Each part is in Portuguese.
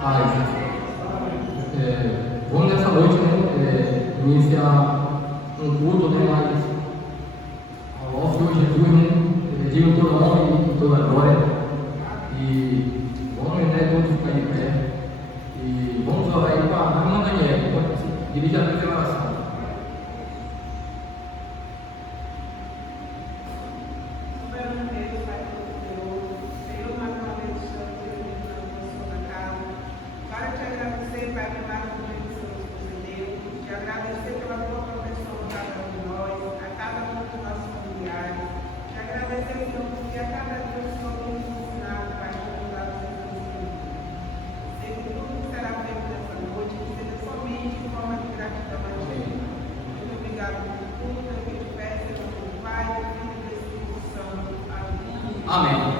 Paz. Vamos nessa noite, né, iniciar um culto, né, mas ao Senhor Jesus, né, digno toda honra e toda glória. E vamos, né, todos ficar de pé. E vamos orar aí para a irmã Daniela, enquanto dirige a primeira oração. Amém.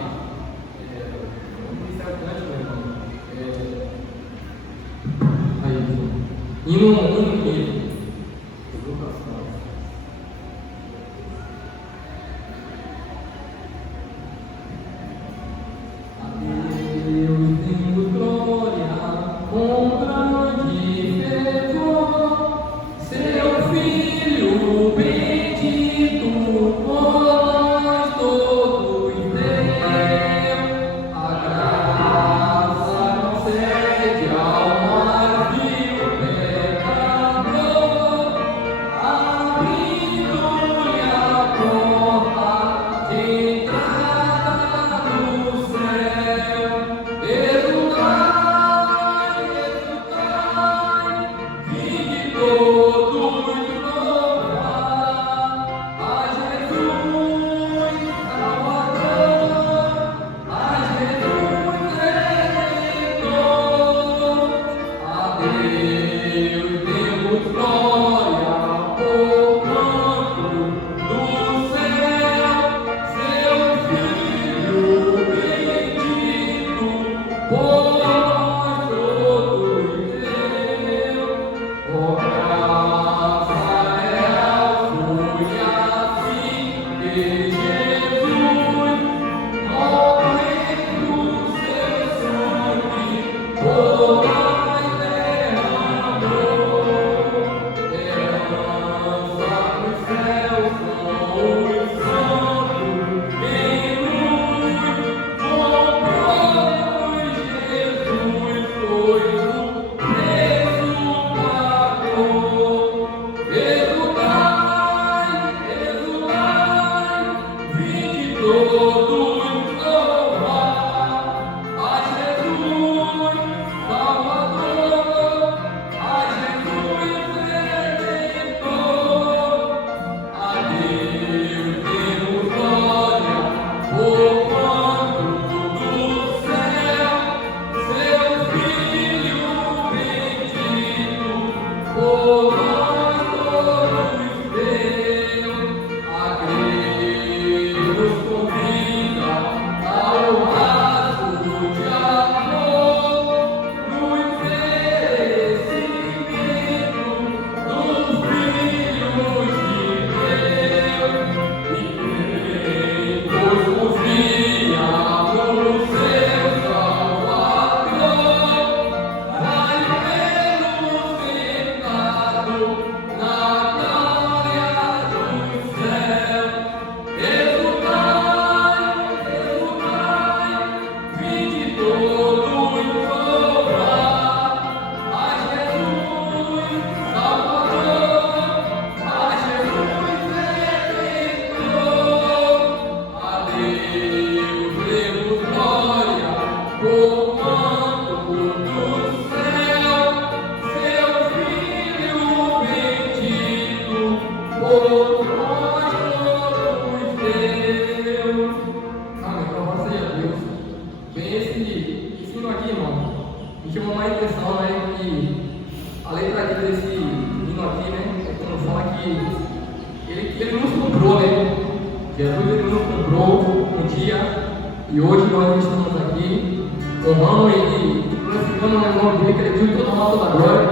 E hoje nós estamos aqui honrando e glorificando o nome dele, que ele é Deus de toda honra, toda glória.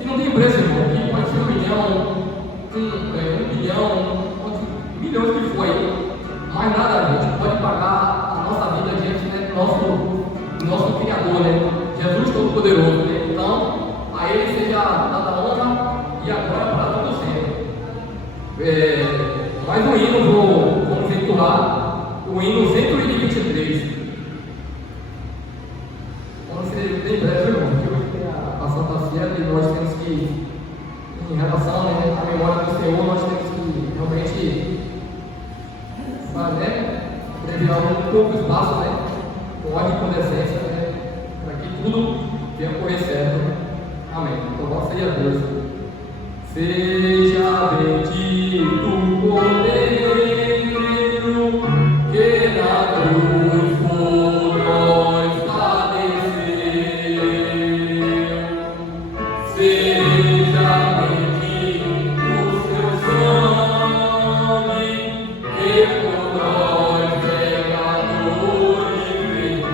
E não tem preço, irmão. Aqui pode ser 1 milhão, 1 bilhão, milhões que for aí. Mais nada, a gente pode pagar a nossa vida diante, né, do nosso Criador, né? Jesus todo Todo-Poderoso, né? Então, a Ele seja dada a honra e a glória para todo sempre. Mais um hino, vamos entoar o hino 123. Vamos ser bem breve, irmão, porque hoje tem a Santa Ceia e nós temos que, em relação à memória do Senhor, nós temos que realmente abreviar um pouco o espaço, né? Com ordem e com decência, né? Para que tudo venha correr certo. Né? Amém. Então, louvado seja Deus. Seja bendito o Cordeiro que na cruz por nós padeceu. Seja bendito o seu sangue que por nós pecadores verteu.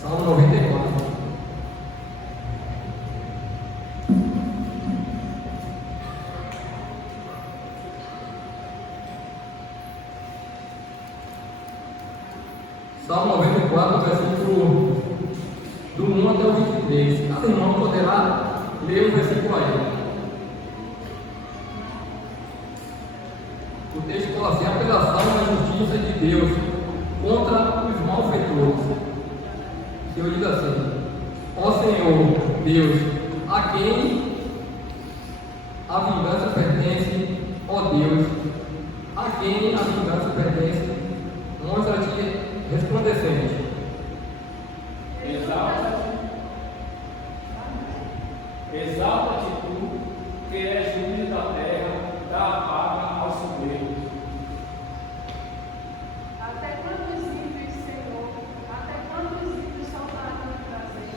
Salmo 94. Salmo 94, versículo do 1 até o 23. Cada irmão poderá ler o versículo aí. O texto fala assim: apelação à justiça de Deus contra os malfeitores. O Senhor diz assim: ó Senhor Deus, a quem a vingança pertence, ó Deus, a quem a vingança pertence, mostra-te resplandecente. Exalta-te tu, que és juiz da terra, dá a paga aos soberbos. Até quando os ímpios, Senhor, até quando os ímpios soltarão o prazer?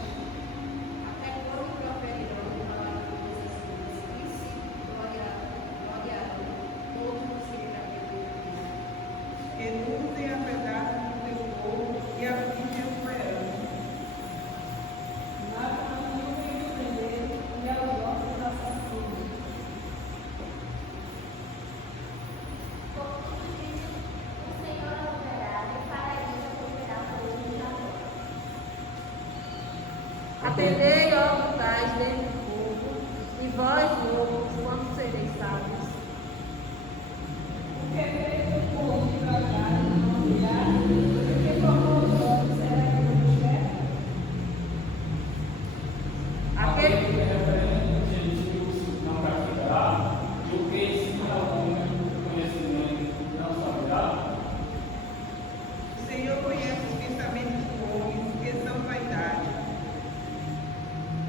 Até quando proferirão maravilhosas coisas e se gloriarão todos os que lhe Reduzem a pedaços do teu povo e afligem o soberano. matam a viúva e o primeiro e aos órfãos assassinos. Atendei, ó mortais deste povo, e vós, loucos, quando sereis sábios. O que fez o povo de trabalhar e não virar, o que formou os homens será que não quer? Aquele Que repreende os gentios não castigará, e o que ensina ao homem o conhecimento não saberá. O Senhor conhece os pensamentos dos homens, que são vaidade.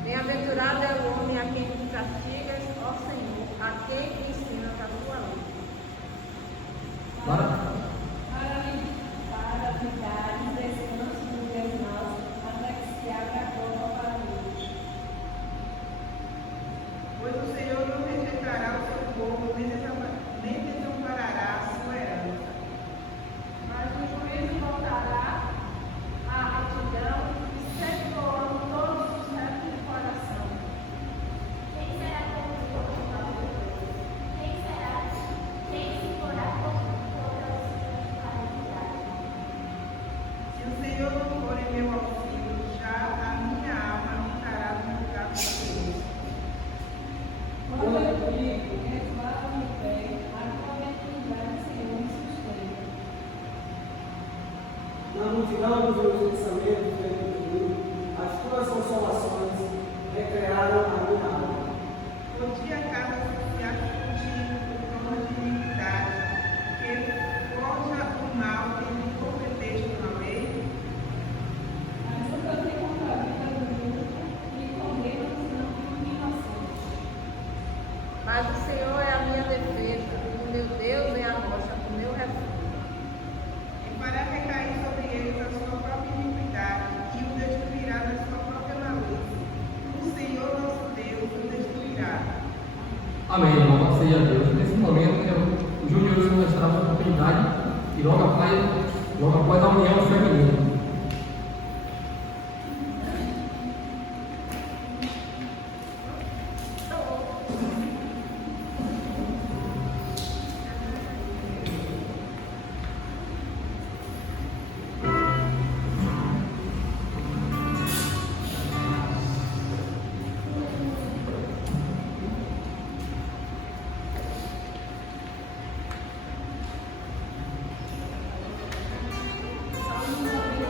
bem-aventurado é o homem a quem tu castigas, ó Senhor, a quem ensinas a tua lei. Para ficar descanso dos meus maus, até que se abra a porta para mim. Pois o Senhor não rejeitará o seu povo, nem desamparará a sua herança. Mas o juízo voltará à retidão e separando todos os retos de coração. Quem será contigo contra o Deus? Quem será? Quem se porá contra os seus calamidades? Se o Senhor não for em meu auxílio, já a minha alma ficará no lugar poderoso. Quando eu digo, resvala-me bem, a tua benignidade, Senhor, me sustenta. Na multidão dos meus pensamentos dentro de mim, as tuas consolações recrearam a minha alma. Podia a casa associar contigo por causa de iniquidade, que forja o mal e me pretexto na lei? Mas eu cantei contra a vida do justo e condeno os não inocentes. Mas o Senhor é a minha defesa, e o meu Deus é a rocha do meu refúgio. E fará recair sobre eles a sua própria iniquidade, e o destruirá da sua própria malícia. O Senhor nosso Deus o destruirá. Amém, louvado seja Deus. Nesse momento, o Júnior nos traz a oportunidade e logo após a união feminina. Salmo 91.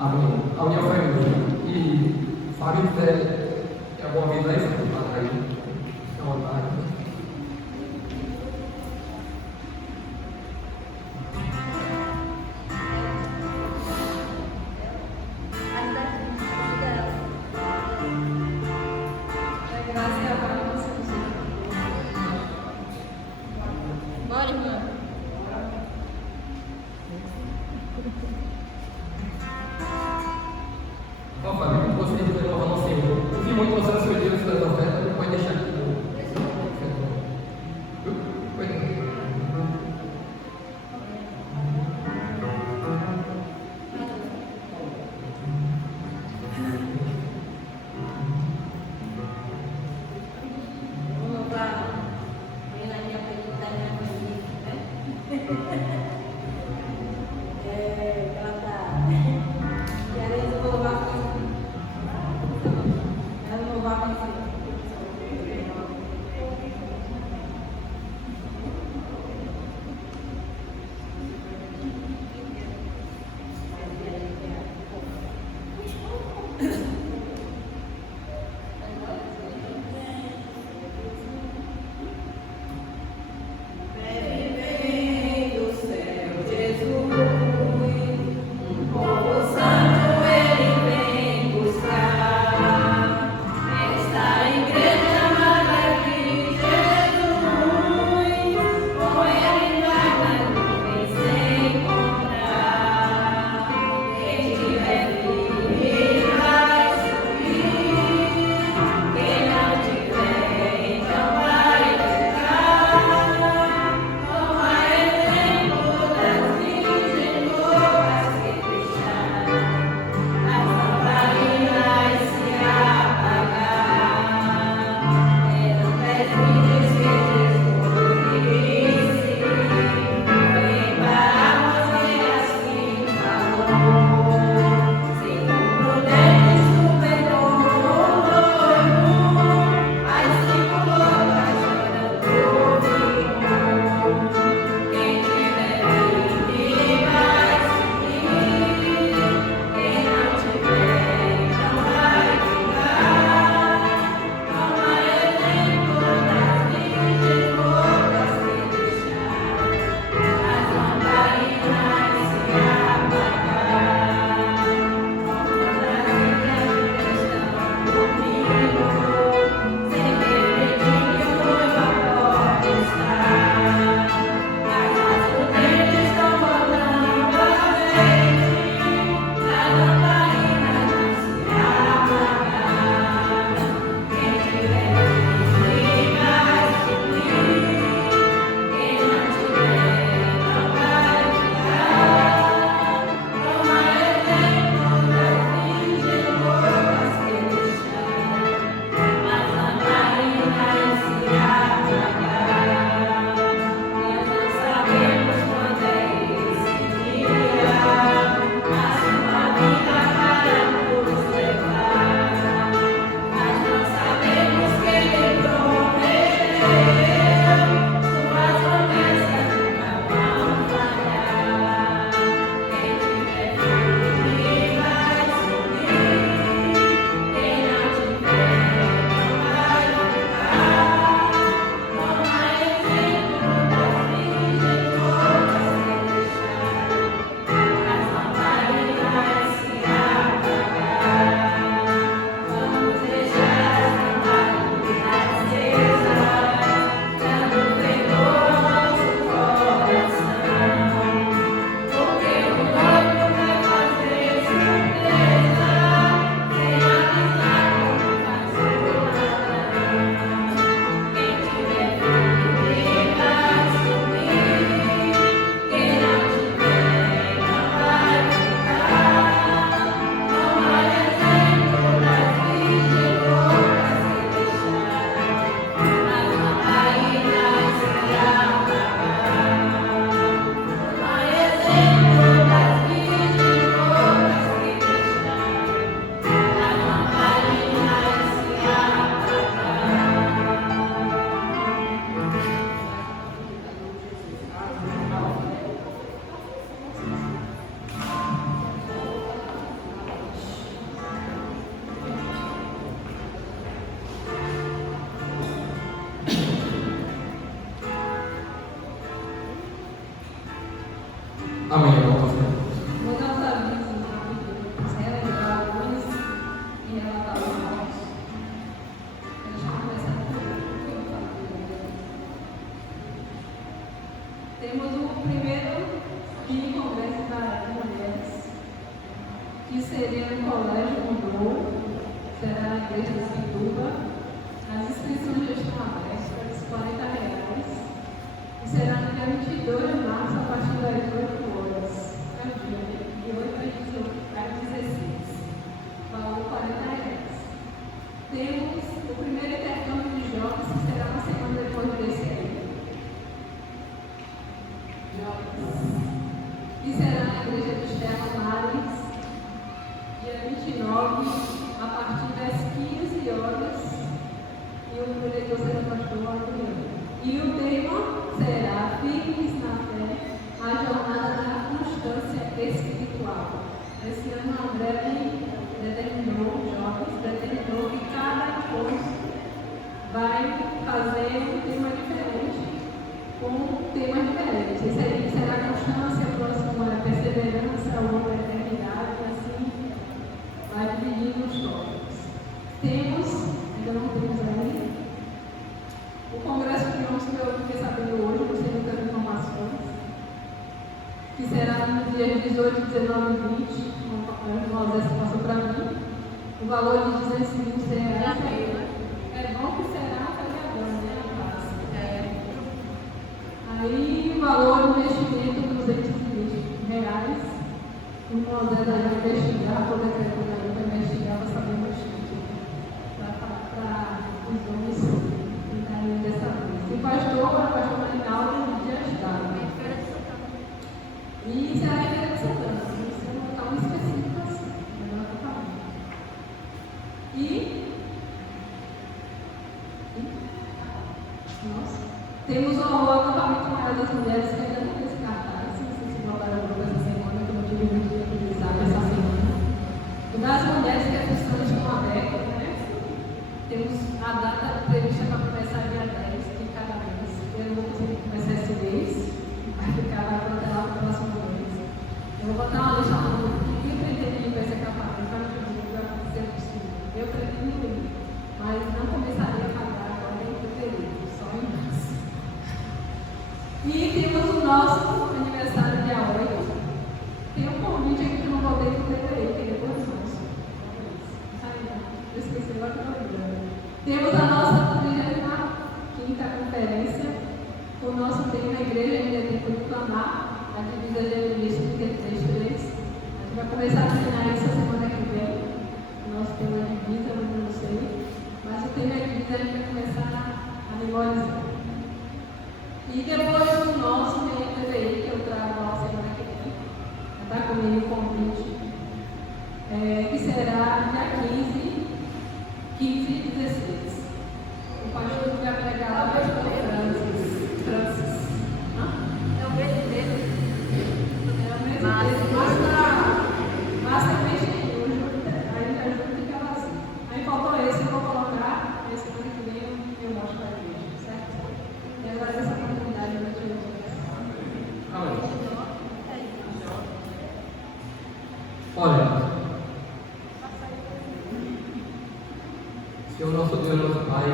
Amém. A união feminina. E Fábio, é alguma vida aí? Fala aí. Fica à vontade. Bora, irmã. Ó, Fábio, você tem que levar no Senhor. Eu vi muito você no seu dia, você da oferta, não pode deixar Amém. Vamos fazer. Vou dar uns avisos rápidos, relembrar alguns e relatar os novos. Deixa eu começar com o que eu falei. Temos o primeiro mini congresso de mulheres, que seria no Colégio Mudou, será na Igreja da Pituba. As inscrições já estão abertas, R$40, e será no dia 22 de março, a partir das 8 horas, de 8 às 16. Valor R$40. Temos o primeiro intercâmbio de jovens, que será uma semana depois desse aí. E será na Igreja dos Termalares, dia 29, a partir das 15 horas, e o pregador será o pastor Adriano. E o tema será Firmes na Fé, a jornada da constância espiritual. Esse ano a André determinou, jovens, determinou que cada curso vai fazer um tema diferente, com temas diferentes. Esse aí será constância, o próximo é perseverança, o outro é eternidade, e assim vai dividindo os tópicos. Temos, ainda não temos aí, o Congresso de Homens que eu fiquei sabendo hoje, não sei muitas informações, que será nos dias 18, 19 e 20, como o Zé passou para mim, o valor de R$200.000. É bom que será feriadão, né? Aí o valor do investimento de R$220. O Zé vai investigar, vou decretar aí para investigar, para saber investir. Para os homens entrarem dessa vez. E pastor, a pastor Marinaldo de Ajudar. E será em Feira de Santana, se você não botar um específico assim, melhor que eu falei. Nossa, temos o acampamento maior das mulheres que ainda não tem esse cartaz, não sei se botaram o grupo essa semana, que eu não tive muito tempo de utilizar essa semana. O das mulheres que as pessoas estão abertas, né? Temos a data prevista para começar dia 10 de cada mês. Eu não vou conseguir começar esse mês, vai ficar lá até lá para o próximo mês. Eu vou botar uma lista lá no que pretende ir para esse acampamento, para que divulgar se é possível. Eu pretendo ir, mas não começaria a pagar agora em fevereiro, só em março. E temos o nosso aniversário dia 8. Tem um convite aqui que eu não voltei para o fevereiro, que depois nós. Eu esqueci agora que eu estou lembrando. Temos a nossa 35ª conferência. O nosso tema na igreja ainda tem que clamar, a divisa de Evangelista 33:3. A gente vai começar a treinar isso semana que vem. O nosso tema é divisa, eu não sei. Mas o tema é divisa, a gente vai começar a memorizar. E depois o nosso tem a TVI, que eu trago na semana que vem. Está comigo o convite. Que será dia 15 e 16. O pastor que vai pregar lá vai ser o Francis. É o mesmo mesmo. É o mesmo mas também tem ainda ajuda fica vazio. Aí faltou esse, eu vou colocar, esse semana que vem eu mostro para a igreja, certo? E agora essa oportunidade eu vou te mostrar. Amém. Olha, Senhor nosso Deus, nosso Pai,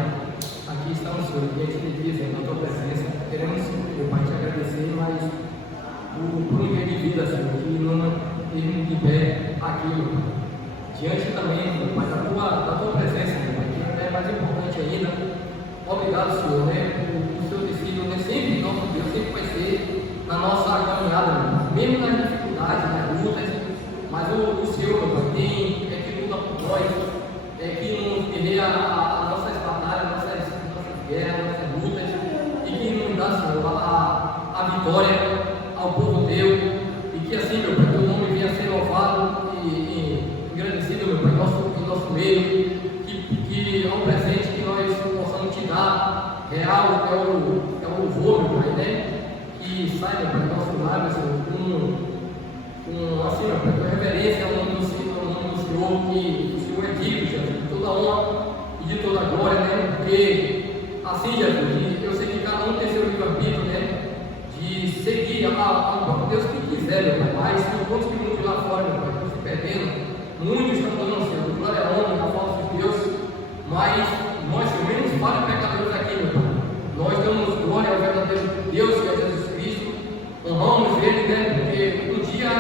aqui estamos, Senhor, diante de Ti, Senhor, na Tua presença. Queremos, meu Pai, te agradecer, mas por um dia de vida, Senhor, que não esteja de pé aqui, meu Pai. Diante também, meu Pai, da Tua presença, meu Pai, que é mais importante ainda. Obrigado, Senhor, né, por Seu discípulo, né, sempre nosso Deus, sempre vai ser na nossa caminhada, meu Pai, mesmo nas dificuldades, nas lutas, mas o Senhor, meu Pai, tem que luta por nós, que nos guerreia as nossas batalhas, nossas guerras, nossas lutas, e que nos dá, Senhor, a vitória ao povo Teu, e que assim, meu Pai, Teu nome venha a ser louvado e engrandecido, meu Pai, em nosso meio, que ao presente que nós possamos Te dar real, é o louvor, meu Pai, né? Que sai, meu Pai, do nosso lar, Senhor, meu Pai, mas enquanto que muitos lá fora, meu Pai, estão se perdendo, muitos estão dando Senhor, glória a honra na falta de Deus, mas nós, Senhor, menos para pecadores aqui, meu Pai, nós damos glória ao verdadeiro Deus, que é Jesus Cristo, honramos Ele, né, porque um dia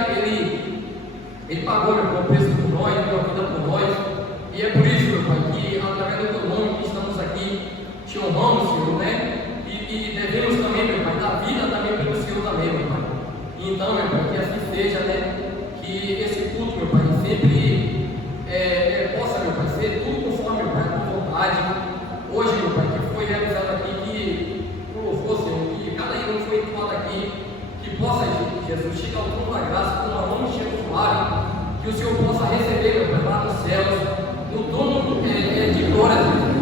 Ele pagou, meu Pai, o preço por nós, deu a vida por nós, e é por isso, meu Pai, que através do Teu nome que estamos aqui, te honramos, Senhor, né, e devemos também, meu Pai, dar vida também pelo Senhor também, meu Pai. Então, meu Pai, que assim seja, né, que esse culto, meu Pai, sempre possa, meu Pai, ser tudo conforme, meu Pai, a tua vontade. Hoje, meu Pai, que foi realizado aqui, que o louvor, Senhor, que cada irmão foi entoado aqui, que possa, Jesus, chegar ao trono da graça com uma mão cheia de suave, que o Senhor possa receber, meu Pai, lá nos céus, no dono de glória, Jesus.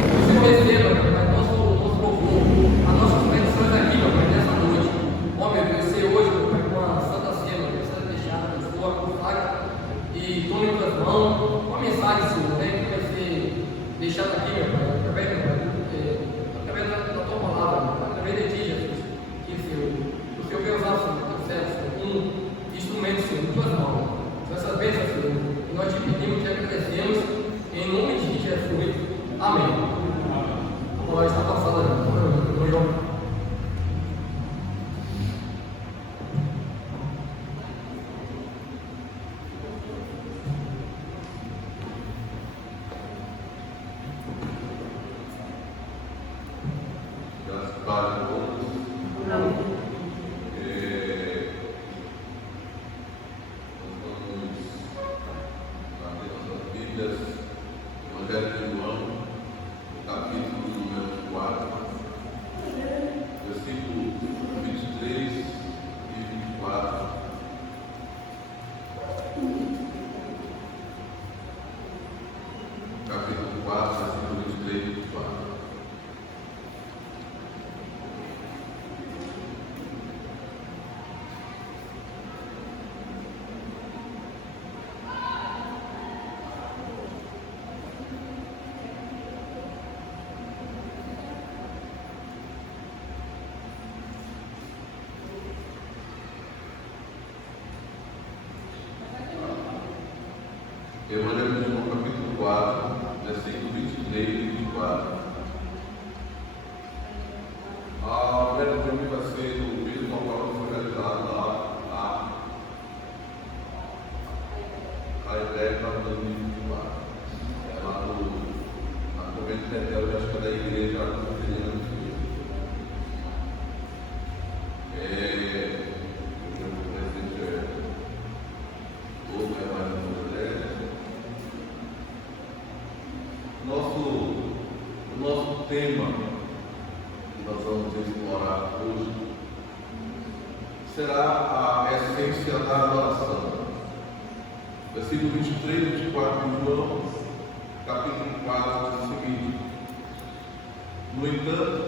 Que o Senhor receba, meu Pai, nosso louvor, as nossas petições aqui, meu Pai, nessa noite. Ó, meu Deus, ser hoje, meu Pai, com a Santa Ceia, meu Deus, seja deixada na sua faca e tome em tuas mãos uma mensagem, Senhor, né, que vai ser deixada aqui, meu Pai, através da tua palavra, meu Pai, através de ti, Jesus, que, Senhor, o Senhor vai usar, Senhor, teu servo, Senhor, um instrumento, Senhor, em tuas mãos. São essas bênçãos, Senhor, e nós te pedimos, te agradecemos, em nome de Jesus. Amém. A palavra está passada, no João. Evangelho de João, capítulo 4, versículo 23 e 24. A primeira de vai ser do vídeo do qual foi realizado lá a ideia para 2024. É lá na Convento de Betel, acho que é da igreja presbiteriana de Cristo. O presidente todo é mais um o nosso tema que nós vamos explorar hoje será a essência da adoração. Versículo 23 e 24 de João, capítulo 4, diz o seguinte: no entanto,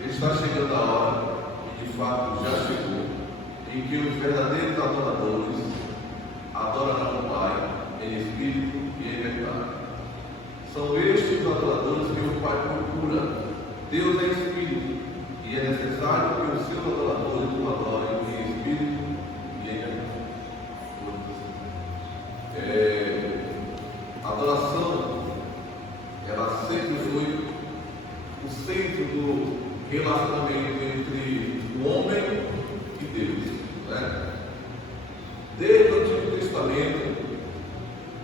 está chegando a hora, e de fato já chegou, em que os verdadeiros adoradores adorarão o Pai em espírito e em verdade. São estes os adoradores que o Pai procura. Deus é Espírito, e é necessário que os seus adoradores o adorem em Espírito e em verdade. A adoração, ela sempre foi o centro do relacionamento entre o homem e Deus, né? Desde o Antigo Testamento,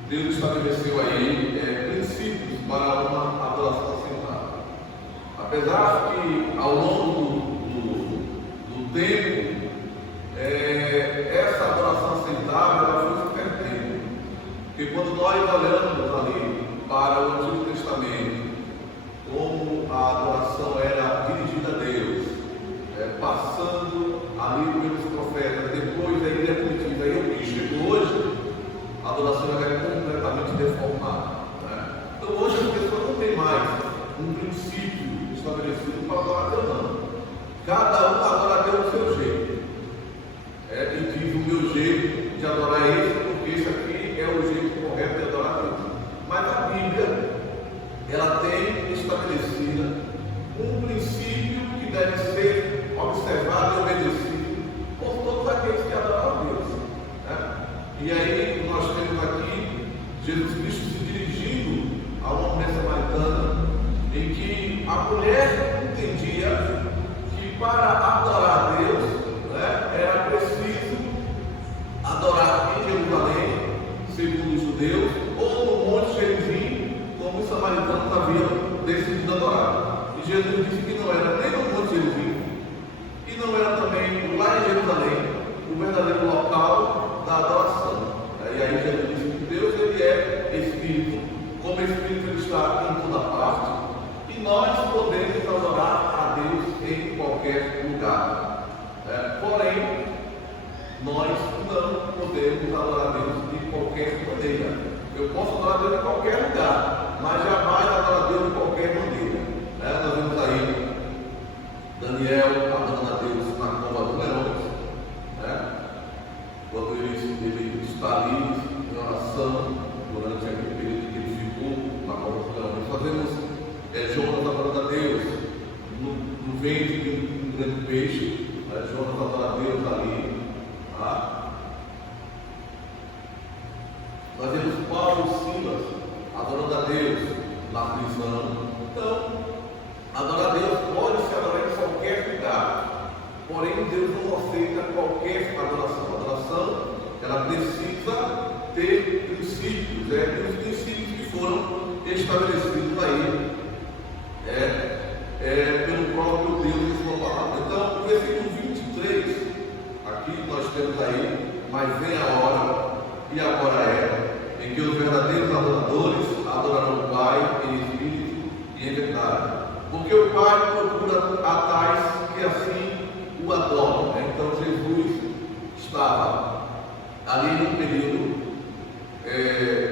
Deus estabeleceu aí princípios para uma adoração sentada. Apesar que ao longo do tempo, essa adoração sentada ela foi se perdendo. Porque quando nós olhamos ali para o Antigo Testamento, como a adoração era dirigida a Deus, passando ali pelos profetas, depois da igreja primitiva, e o que chegou hoje, a adoração é completamente deformada, né? Então hoje as pessoas não têm mais um princípio estabelecido para adorar a Deus, não. Cada um adora a Deus do seu jeito. E diz: o meu jeito de adorar é esse, porque esse aqui é o jeito correto de adorar a Deus. Mas a Bíblia, ela tem estabelecida um princípio que deve ser observado e obedecido por todos aqueles que adoram a Deus. da adoração. E aí Jesus disse que Deus ele é Espírito, como Espírito ele está em toda parte, e nós podemos adorar a Deus em qualquer lugar. Porém, nós não podemos adorar a Deus de qualquer maneira. Eu posso adorar a Deus em qualquer lugar, mas jamais adorar a Deus de qualquer maneira. Nós vemos aí Daniel adorando a Deus na cova dos leões, quando ele está ali em oração durante aquele período que ele ficou na cova dos leões. Nós vemos Jonas adorando a Deus no ventre de um grande peixe. Jonas adorando a Deus ali. Nós vemos Paulo e Silas adorando a Deus na prisão. Então, adorar a Deus pode se adorar em qualquer lugar, porém Deus não aceita qualquer adoração. A adoração, ela precisa ter princípios, os princípios que foram estabelecidos aí pelo próprio Deus em sua palavra. Então, o versículo 23, aqui nós temos aí, mas vem a hora, e agora em que os verdadeiros adoradores adorarão o Pai em espírito e em verdade. Porque o Pai procura a tais que assim o adoram. Então Jesus estava ali no período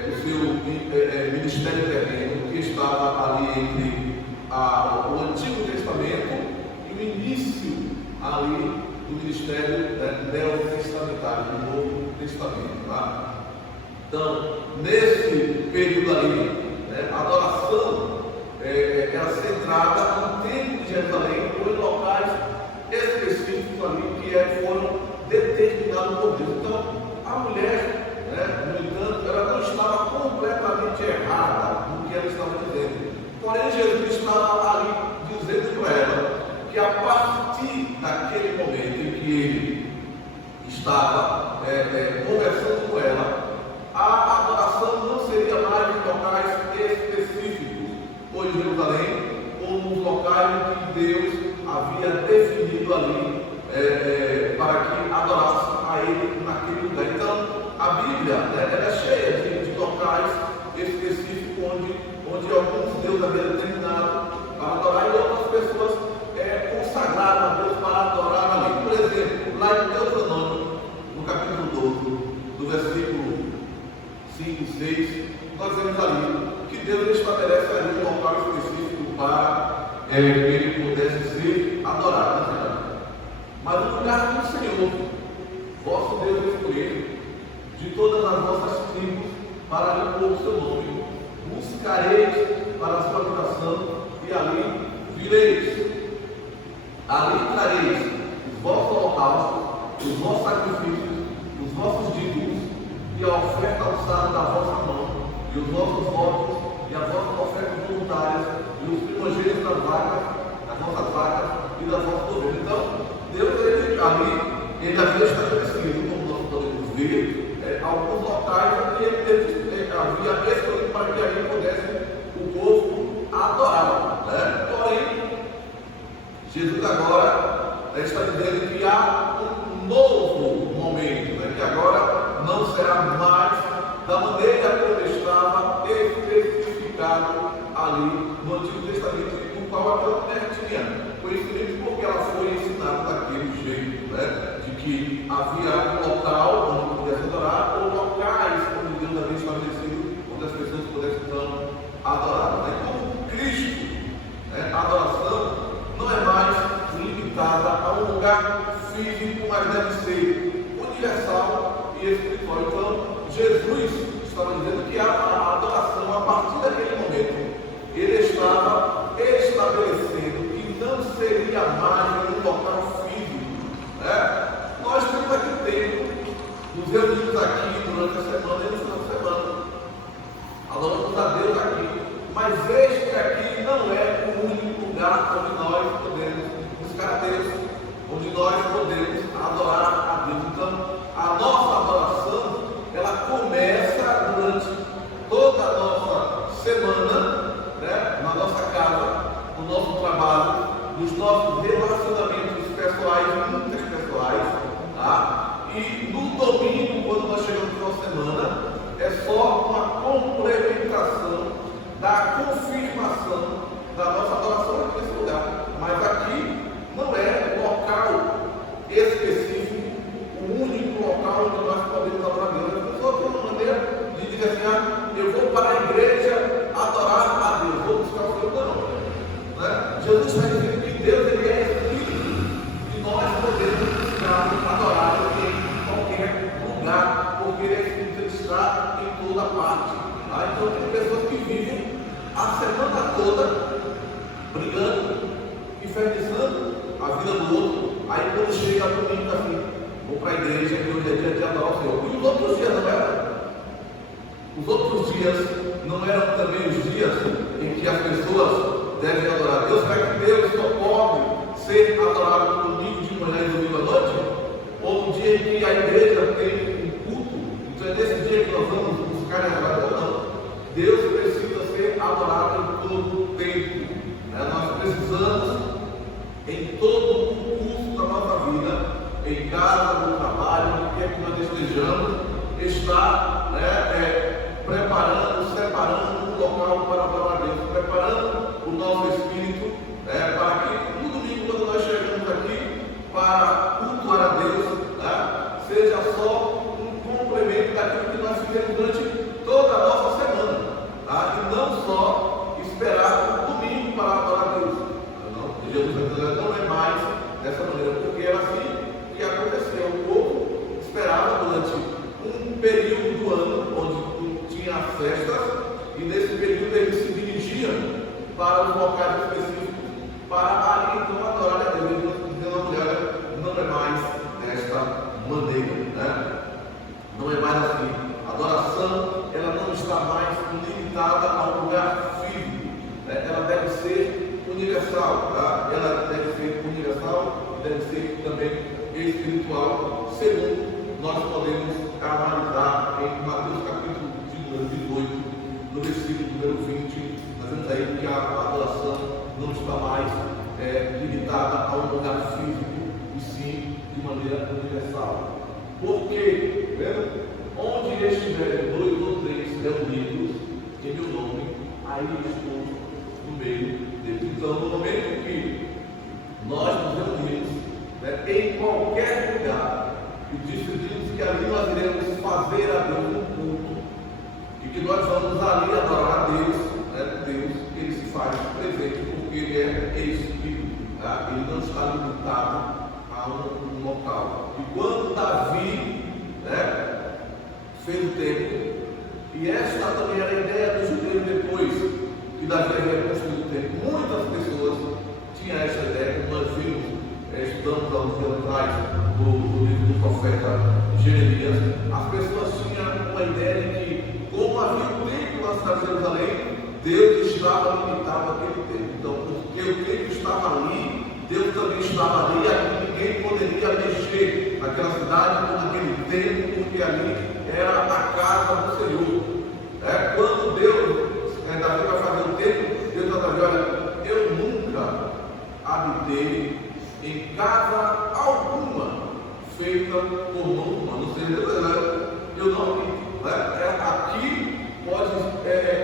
do seu ministério terreno, que estava ali entre o Antigo Testamento e o início ali do ministério neotestamentário, do Novo Testamento. Então, nesse período ali, a adoração era centrada no Templo de Jerusalém ou em locais específicos ali que foram determinados por Deus. Então, a mulher, no entanto, ela não estava completamente errada no que ela estava dizendo. Porém, Jesus estava ali dizendo para ela que a partir daquele momento em que ele estava conversando com ela, a adoração não seria mais em locais específicos, ou em Jerusalém, ou nos locais que Deus havia definido ali para que adorassem a Ele naquele lugar. Então, a Bíblia é cheia de locais específicos onde alguns Deus havia determinado para adorar e outras pessoas consagraram a Deus para adorar ali. Por exemplo, lá em Deuteronômio, no capítulo 12, do versículo 5, 6, nós vemos ali que Deus estabelece ali um local específico para que ele pudesse ser adorado. Mas o lugar do Senhor, vosso Deus escolheu, de todas as vossas tribos, para lhe pôr o seu nome, buscareis para a sua habitação, e ali vireis. Ali trareis os vossos holocaustos, os vossos sacrifícios, os vossos dízimos, e a oferta alçada da vossa mão, e os vossos votos, e as vossas ofertas voluntárias, e os primogênitos das vossas vacas e das vossas ovelhas. Então, Deus ele havia estabelecido, como nós podemos ver, alguns locais que ele havia escolhido para que ali pudesse o povo adorar. Porém, Jesus agora está dizendo que há um novo momento, que agora não será mais da maneira como estava especificado ali no Antigo Testamento, no qual a mulher tinha conhecimento, porque ela foi ensinada daquele jeito, de que havia um local onde pudesse adorar, ou locais onde Deus havia estabelecido, onde as pessoas pudessem então adorar. Como Cristo, a adoração não é mais limitada a um lugar físico, mas deve ser universal e espiritual. Então, Jesus estava dizendo que a adoração, a partir daquele momento, ele estava estabelecendo que não seria mais em um local físico. Nós temos aqui o tempo, nos reunimos aqui durante a semana e no final de semana, adoramos a Deus aqui, mas este aqui não é o único lugar onde nós podemos buscar Deus, onde nós podemos adorar a Deus. Então, a nossa adoração, ela começa durante toda a nossa semana, na nossa casa, no nosso trabalho, nos nossos relacionamentos pessoais e interpessoais, e no domingo, quando está em toda parte. Então tem pessoas que vivem a semana toda brigando, infernizando a vida do outro. Aí quando chega domingo assim, vou para a igreja, que hoje é dia de adorar o Senhor. E os outros dias não eram? Os outros dias não eram também os dias em que as pessoas devem adorar Deus? Será que Deus só pode ser adorado no domingo de manhã e domingo à noite? Ou no dia em que a igreja tem um culto? Então é nesse dia que nós vamos buscar a adoração? Não. Deus precisa ser adorado em todo o tempo. Nós precisamos, em todo o curso da nossa vida, em casa, no trabalho, onde quer que nós estejamos, estar preparando, separando um local para adorar a Deus, preparando o nosso espírito para que no domingo, quando nós chegamos aqui para cultuar a Deus, seja só um complemento daquilo que nós fizemos durante toda a nossa semana, e não só esperar o domingo para adorar a Deus. Jesus não é mais dessa maneira, porque era assim que aconteceu. O povo esperava durante um período do ano onde tinha as festas, e nesse período eles se dirigiam para os locais específicos para ali então adorar a Deus. Não é mais desta maneira, não é mais assim. A adoração ela não está mais limitada a um lugar físico, ela deve ser universal, ela deve ser universal, deve ser também espiritual, segundo nós podemos analisar em Mateus capítulo 18, no versículo número 20, nós vemos aí que a adoração não está mais limitada a um lugar físico, e sim de maneira universal. Porque, onde estiverem 2 ou 3 reunidos em meu nome, aí estou no meio deles. Então, no momento que nós nos reunimos, em qualquer lugar, e decidimos que ali nós iremos fazer a Deus um culto, e que nós vamos ali adorar a Deus, Deus, ele se faz presente, porque ele é Espírito, ele não está limitado a um local. E quando Davi fez o templo, e esta também era a ideia dos judeus depois que Davi havia construído o templo, muitas pessoas tinham essa ideia, como nós vimos, estudamos há um tempo atrás no livro do profeta Jeremias. As pessoas tinham uma ideia de que, como havia um templo na cidade de Jerusalém, Deus estava limitado àquele templo. Então, porque o templo estava ali, Deus também estava ali, aqui ninguém poderia mexer naquela cidade, naquele templo, porque ali era a casa do Senhor. Quando Davi vai fazer o templo, Deus vai dizer: olha, eu nunca habitei em casa alguma feita por mão humana. Ou seja, eu não habito. Aqui pode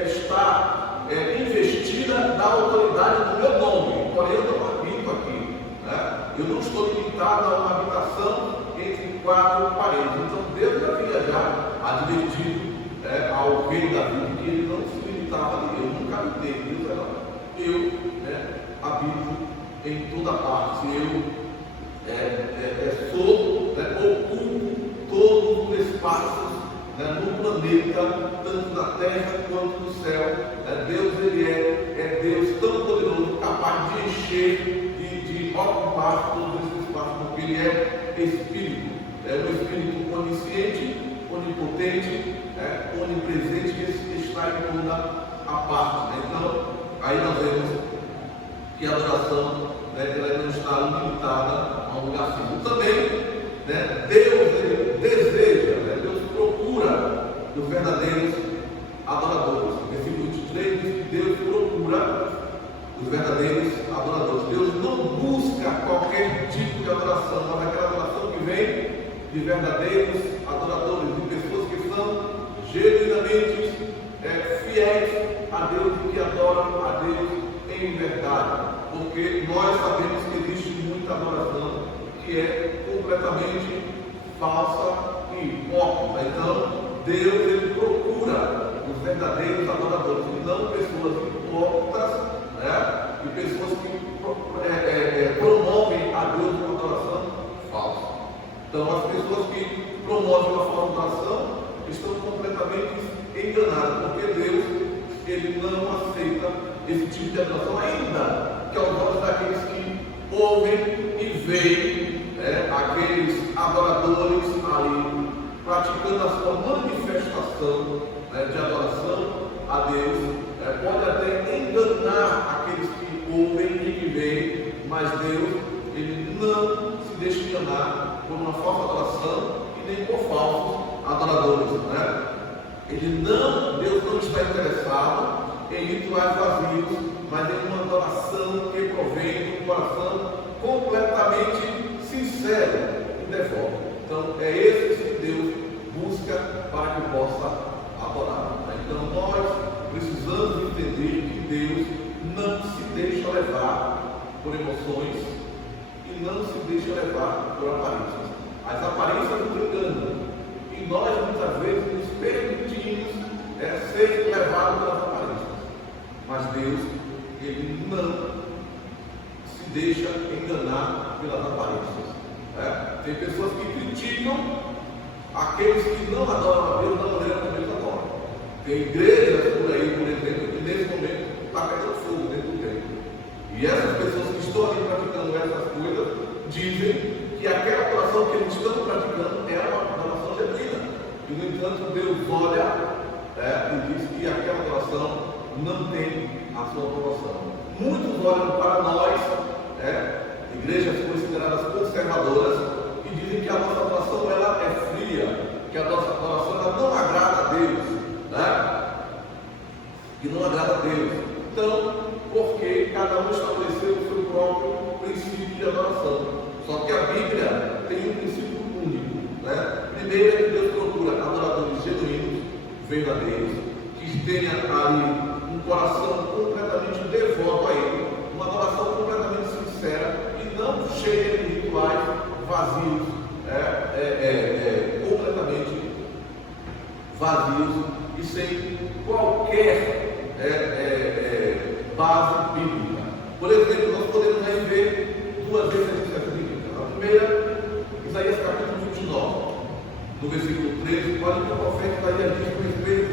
estar investida da autoridade do meu nome, porém eu não habito aqui. Eu não estou limitado a uma habitação entre 4 paredes. Então Deus havia já advertido ao rei Davi que ele não se limitava ali. Eu nunca habitei. Eu habito em toda parte. Eu ocupo todos os espaços no planeta, tanto na terra quanto no céu. Deus, ele é Deus tão poderoso, capaz de encher e de ocupar todos esses espaços, porque ele é Espírito. É um Espírito onisciente, onipotente, onipresente, que está em toda a parte. Então, aí nós vemos que a adoração ela não está limitada a um lugar físico. Também, Deus ele deseja, Deus procura os verdadeiros adoradores. Versículo 23 diz que Deus procura os verdadeiros adoradores. Deus não busca qualquer tipo de adoração, mas aquela adoração que vem de verdadeiros adoradores, de pessoas que são genuinamente fiéis a Deus e que adoram a Deus em verdade. Porque nós sabemos que existe muita adoração que é completamente falsa e hipócrita. Então, Deus ele procura os verdadeiros adoradores, e não pessoas hipócritas, e pessoas que promovem a Deus uma adoração falsa. Então, as pessoas que promovem uma falsa adoração, estão completamente enganados, porque Deus, Ele não aceita esse tipo de adoração, ainda que aos olhos daqueles que ouvem e veem aqueles adoradores ali praticando a sua manifestação de adoração a Deus. Pode até enganar aqueles que ouvem e que veem, mas Deus, Ele não se deixa enganar por uma falsa adoração e nem por falsos adoradores. Deus não está interessado em rituais vazios, mas em uma adoração que provém de um coração completamente sincero e devoto. Então é esse que Deus busca para que possa adorar. Então nós precisamos entender que Deus não se deixa levar por emoções e não se deixa levar por aparências. As aparências nos enganam e nós muitas vezes nos permitimos ser levados pelas aparências. Mas Deus, Ele não se deixa enganar pelas aparências. Tem pessoas que criticam aqueles que não adoram a Deus da maneira como eles adoram. Tem igrejas por aí, por exemplo, que nesse momento está pegando fogo dentro do templo. E essas pessoas que estão ali praticando essas coisas dizem que aquela adoração que eles estão praticando é uma adoração genuína. E no entanto Deus olha e diz que aquela adoração não tem a sua aprovação. Muitos olham para nós, igrejas consideradas conservadoras, e dizem que a nossa adoração ela é fria, que a nossa adoração ela não agrada a Deus, e não agrada a Deus. Então, porque cada um estabeleceu o seu próprio princípio de adoração. Só que a Bíblia tem um princípio único. Primeiro é que Deus procura adoradores genuínos, verdadeiros, que tenha ali um coração completamente devoto a Ele, uma adoração completamente sincera e não cheia de rituais vazios, completamente vazios e sem qualquer base bíblica. Por exemplo, nós podemos aí ver duas vezes a escritura bíblica. A primeira, Isaías capítulo 29, no versículo 13, olha o que o profeta Isaías diz com respeito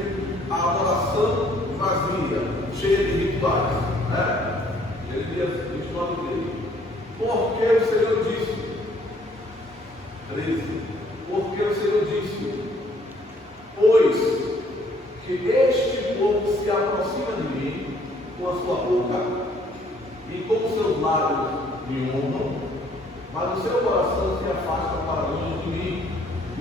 à adoração vazia, cheia de rituais. Jeremias 29, 13. Porque o Senhor disse, 13, porque o Senhor disse, pois que este povo se aproxima de mim com a sua boca e com os seus lábios me honram, mas o seu coração se afasta para longe de mim,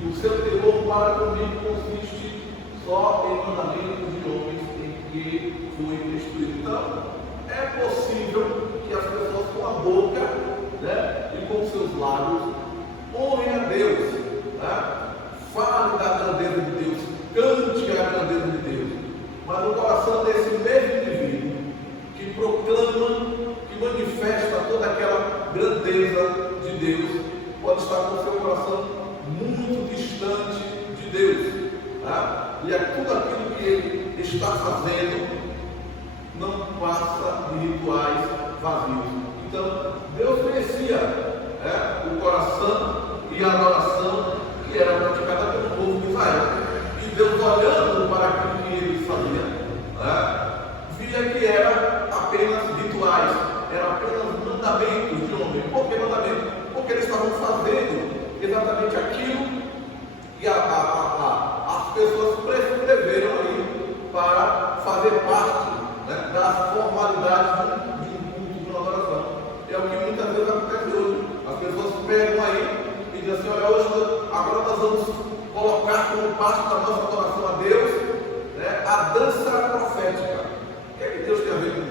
e o seu temor para comigo consiste só em mandamentos de homens em que fui instruído. Então, é possível que as pessoas com a boca e com os seus lábios honrem a Deus, falem da grandeza de Deus, cante a grandeza de Deus, mas no coração desse mesmo indivíduo que proclama, que manifesta toda aquela grandeza de Deus, pode estar com o seu coração muito distante de Deus, e tudo aquilo que ele está fazendo não passa de rituais vazios. Então Deus conhecia o coração e a adoração que era praticada pelo povo de Israel. E Deus, olhando para aquilo que eles faziam, via que era apenas rituais, era apenas mandamentos de homem. Por que mandamento? Porque eles estavam fazendo exatamente aquilo que as pessoas prescreveram ali para fazer parte das formalidades de um culto, de uma adoração. É o que muitas vezes acontece hoje. As pessoas pegam aí e dizem assim, olha, hoje agora nós vamos colocar como parte da nossa adoração a Deus a dança profética. O que é que Deus tem a ver com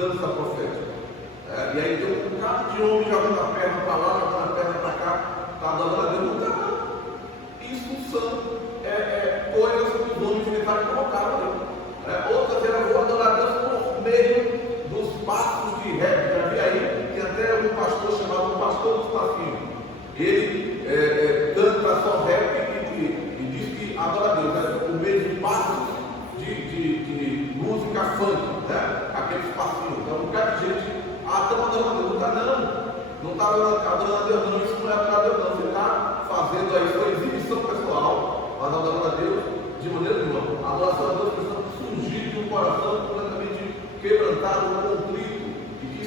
dança profética? E aí tem um bocado de homem jogando a perna para lá, jogando a perna para cá, está adorando a Deus. Não está. Isso são coisas que os homens militares colocaram ali. Outras eram, vou adorar a Deus por meio dos passos de rap. Já vi aí, tem até um pastor chamado Pastor dos Passinhos. Ele canta só rap e diz que adora a Deus, por meio de passos de música funk, aqueles passinhos. Então, um bocado de gente, estamos adorando a Deus. Não está adorando a Deus, não. Isso não é adorar a Deus, não. Você está fazendo aí sua exibição pessoal, mas adorando a Deus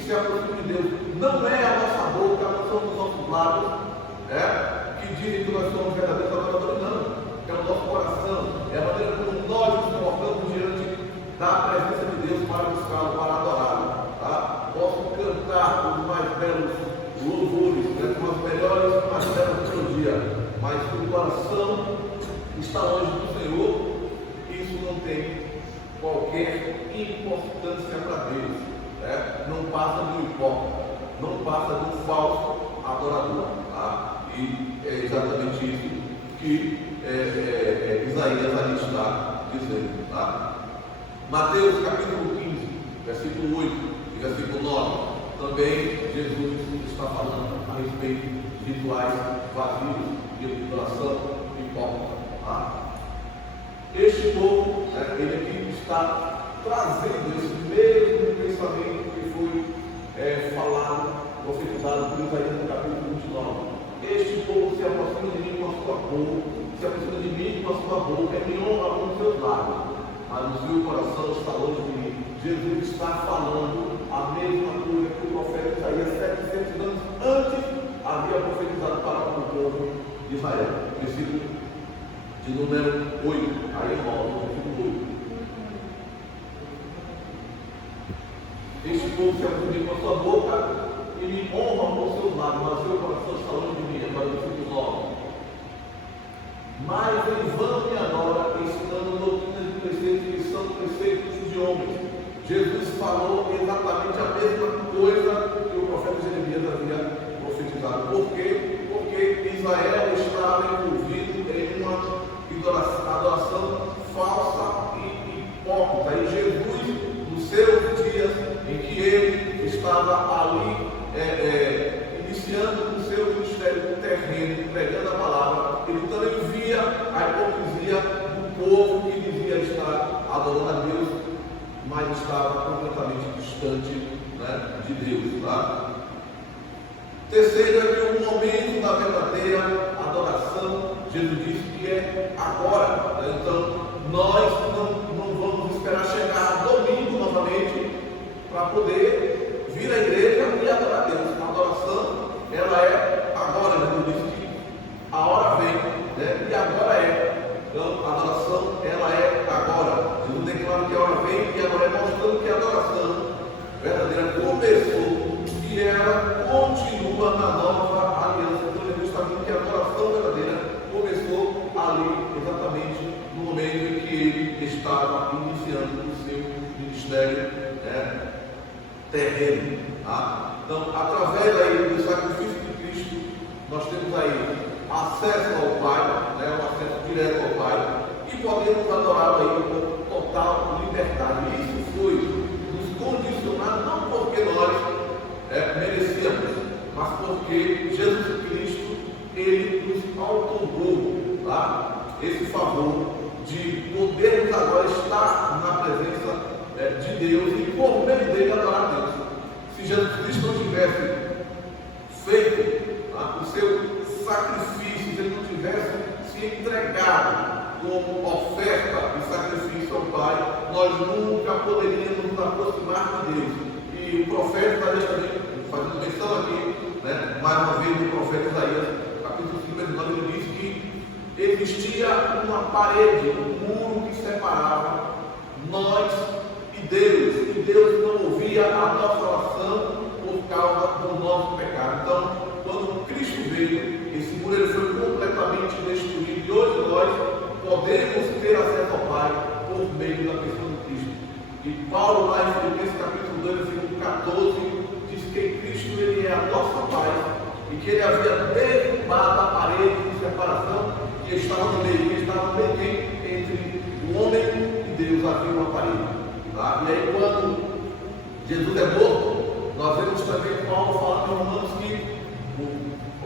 se aproxima de Deus. Não é a nossa boca, não são os nossos lábios, que dizem que nós somos verdadeiros adoradores, não. É o nosso coração, é a maneira como nós nos colocamos diante da presença de Deus para buscá-lo, para adorá-lo. Tá? Posso cantar os mais belos louvores, com as melhores e mais belas melodias, mas se o coração está longe do Senhor, isso não tem qualquer importância para Deus. Não passa do hipócrita, não passa do falso adorador. Tá? E é exatamente isso que Isaías ali está dizendo. Tá? Mateus capítulo 15, versículo 8 e versículo 9, também Jesus está falando a respeito de rituais vazios, de adoração hipócrita. Tá? Este povo, ele aqui está trazendo esse mesmo pensamento que foi falado, profetizado por Isaías no capítulo 29. Este povo se aproxima de mim com a sua boca, se aproxima de mim com a sua boca, me honra com os seus lábios, mas o seu coração está longe de mim. Jesus está falando a mesma coisa que o profeta Isaías 700 anos antes havia profetizado para o povo de Israel. Versículo de número 8, aí volta, versículo 8. Este povo se aproxima com a sua boca e me honra com os seus lábios, mas o seu coração está longe de mim. Agora, versículo 9. Mas em vão me adora, ensinando doutrinas de preceitos que são preceitos de homens. Jesus falou exatamente a mesma coisa que o profeta Jeremias havia profetizado. Por quê? Porque Israel estava envolvido em uma adoração falsa e hipócrita. E Jesus, nos seus dias em que ele estava ali iniciando o seu ministério terreno, pregando a palavra, ele também via a hipocrisia do povo que dizia estar adorando a Deus, mas estava completamente distante, de Deus. Tá? Terceiro é que o momento da verdadeira adoração, Jesus disse que é agora. Então, nós não vamos esperar chegar domingo novamente para poder vir à igreja e adorar a Deus. A adoração, ela é agora. Jesus disse que a hora vem, e agora é. Então, a adoração, ela é agora. Jesus declara que a hora vem e agora é, mostrando que a adoração verdadeira começou e ela continua na nova aliança. Então, Jesus está dizendo que a adoração verdadeira começou ali, exatamente no momento em que ele estava iniciando o seu ministério terreno. Tá? Então, através aí do sacrifício de Cristo, nós temos aí acesso ao Pai, um acesso direto ao Pai, e podemos adorá-lo aí com total liberdade. E isso foi nos condicionado não porque nós merecíamos, mas porque Jesus Cristo, ele nos outorgou, tá? Esse favor de podermos agora estar na presença de Deus e por meio dele adorar a Deus. Se Jesus Cristo não tivesse feito o seu sacrifício, se ele não tivesse se entregado como oferta e sacrifício ao Pai, nós nunca poderíamos nos aproximar de Deus. E o profeta Isaías também, fazendo menção aqui, mais uma vez no profeta Isaías, capítulo 59, ele diz que existia uma parede, um muro que separava nós e Deus não ouvia a nossa oração por causa do nosso pecado. Então, quando Cristo veio, esse muro ele foi completamente destruído e hoje nós podemos ter acesso ao Pai por meio da pessoa de Cristo. E Paulo, lá em Filipenses capítulo 2, versículo 14, diz que Cristo ele é a nossa paz e que ele havia derrubado a parede de separação que estava no meio, entre o homem e Deus havia uma parede. Tá? E aí quando Jesus é morto, nós vemos também Paulo falando em Romanos que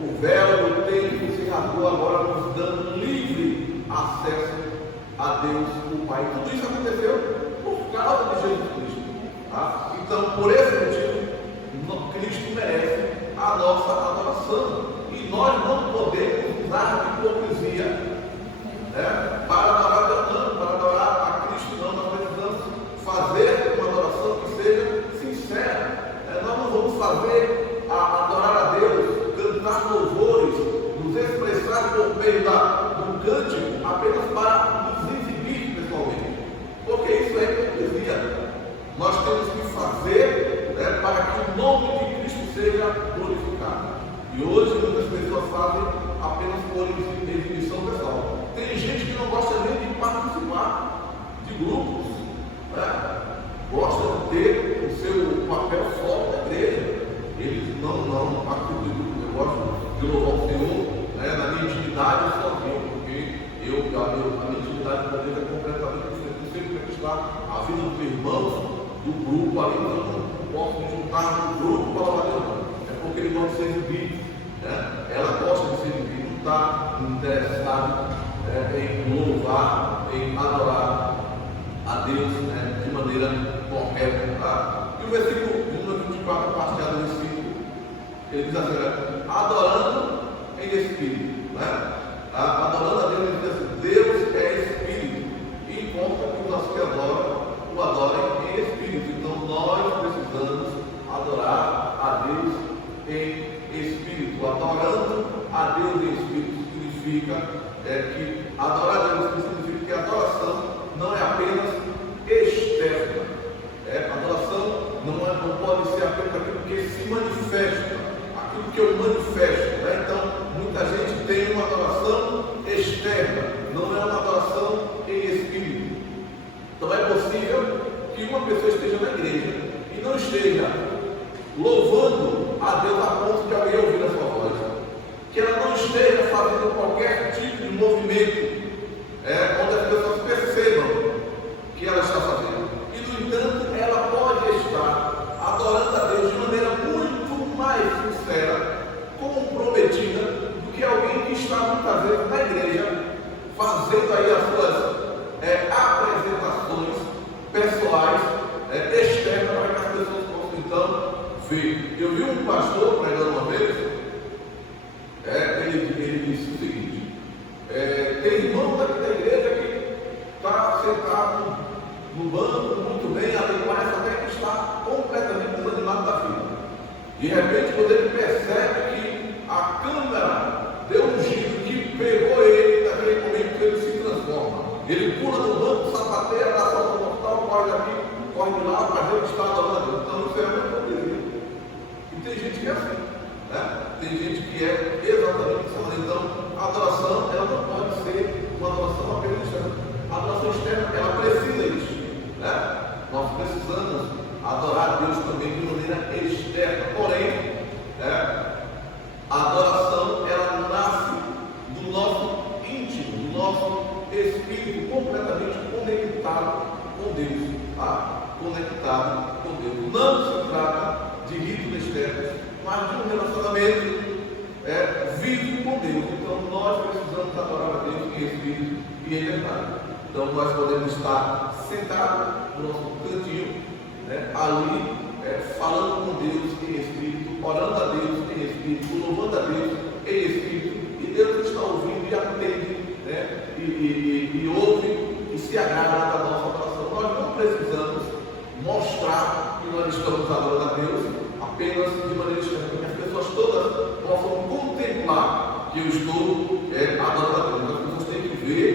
o véu do templo se rasgou agora, nos dando livre acesso a Deus, o Pai. Tudo isso aconteceu por causa de Jesus Cristo. Tá? Então, por esse motivo, Cristo merece a nossa adoração. E nós não podemos usar de hipocrisia para adorar Deus, não, para adorar a Cristo, não. Nós precisamos fazer uma adoração que seja sincera. Nós não a minha intimidade com Deus é completamente diferente. Eu sei como é que está a vida dos irmãos do grupo ali, então eu não posso me juntar no grupo para louvar Deus, não. É porque ele gosta de ser exibido, né? Ela gosta de ser exibida, não está interessada em louvar, em adorar a Deus, né, de maneira correta. Tá? E o versículo número 24, a parte do Espírito, ele diz assim: adorando em Espírito, né? Adorando a Deus, ele diz assim: Deus é Espírito, e importa que os que adoram o adorem em Espírito. Então nós precisamos adorar a Deus em Espírito. Adorando a Deus em Espírito significa que adorar a Deus significa que a adoração não é apenas externa. A adoração não pode ser apenas aquilo que se manifesta, aquilo que eu manifesto. Né? Então, muita gente tem uma adoração externa, não é uma adoração em espírito. Então, é possível que uma pessoa esteja na igreja e não esteja louvando a Deus a ponto de alguém ouvir a sua voz, que ela não esteja fazendo qualquer tipo de movimento, onde as pessoas percebam que ela está fazendo. E, no entanto, ela pode estar adorando a Deus de maneira muito mais sincera, comprometida, do que alguém que está muitas vezes na igreja, fazendo aí as suas apresentações pessoais, externas, para que as pessoas possam então ver. Eu vi um pastor pregando uma vez, ele disse o seguinte: tem irmão daqui da igreja que está sentado no banco, muito bem, ali parece até que está completamente desanimado da vida. De repente, quando ele percebe que a câmera deu um giro que pegou ele, naquele momento ele se transforma. Ele pula no banco, sapateia, dá salto mortal, corre daqui, corre de lá, mas ele está adorando a Deus. Então isso é muito poderoso. E tem gente que é assim, né? Tem gente que é exatamente assim. Então, a adoração, ela não pode ser uma adoração apenas externa. A adoração externa, ela precisa disso, né? Nós precisamos adorar a Deus também de maneira externa. Porém, a adoração, ela nasce do nosso íntimo, do nosso espírito completamente conectado com Deus. Tá? Conectado com Deus. Não se trata de ritos externos, mas de um relacionamento vivo com Deus. Então nós precisamos adorar a Deus em espírito e em verdade. Então nós podemos estar sentados no nosso cantinho, ali falando com Deus em espírito, orando a Deus em espírito, louvando a Deus em espírito, e Deus está ouvindo e atende, e ouve e se agrada da nossa oração. Nós não precisamos mostrar que nós estamos adorando a Deus apenas de maneira externa, que as pessoas todas possam contemplar que eu estou adorando a Deus. As pessoas têm que ver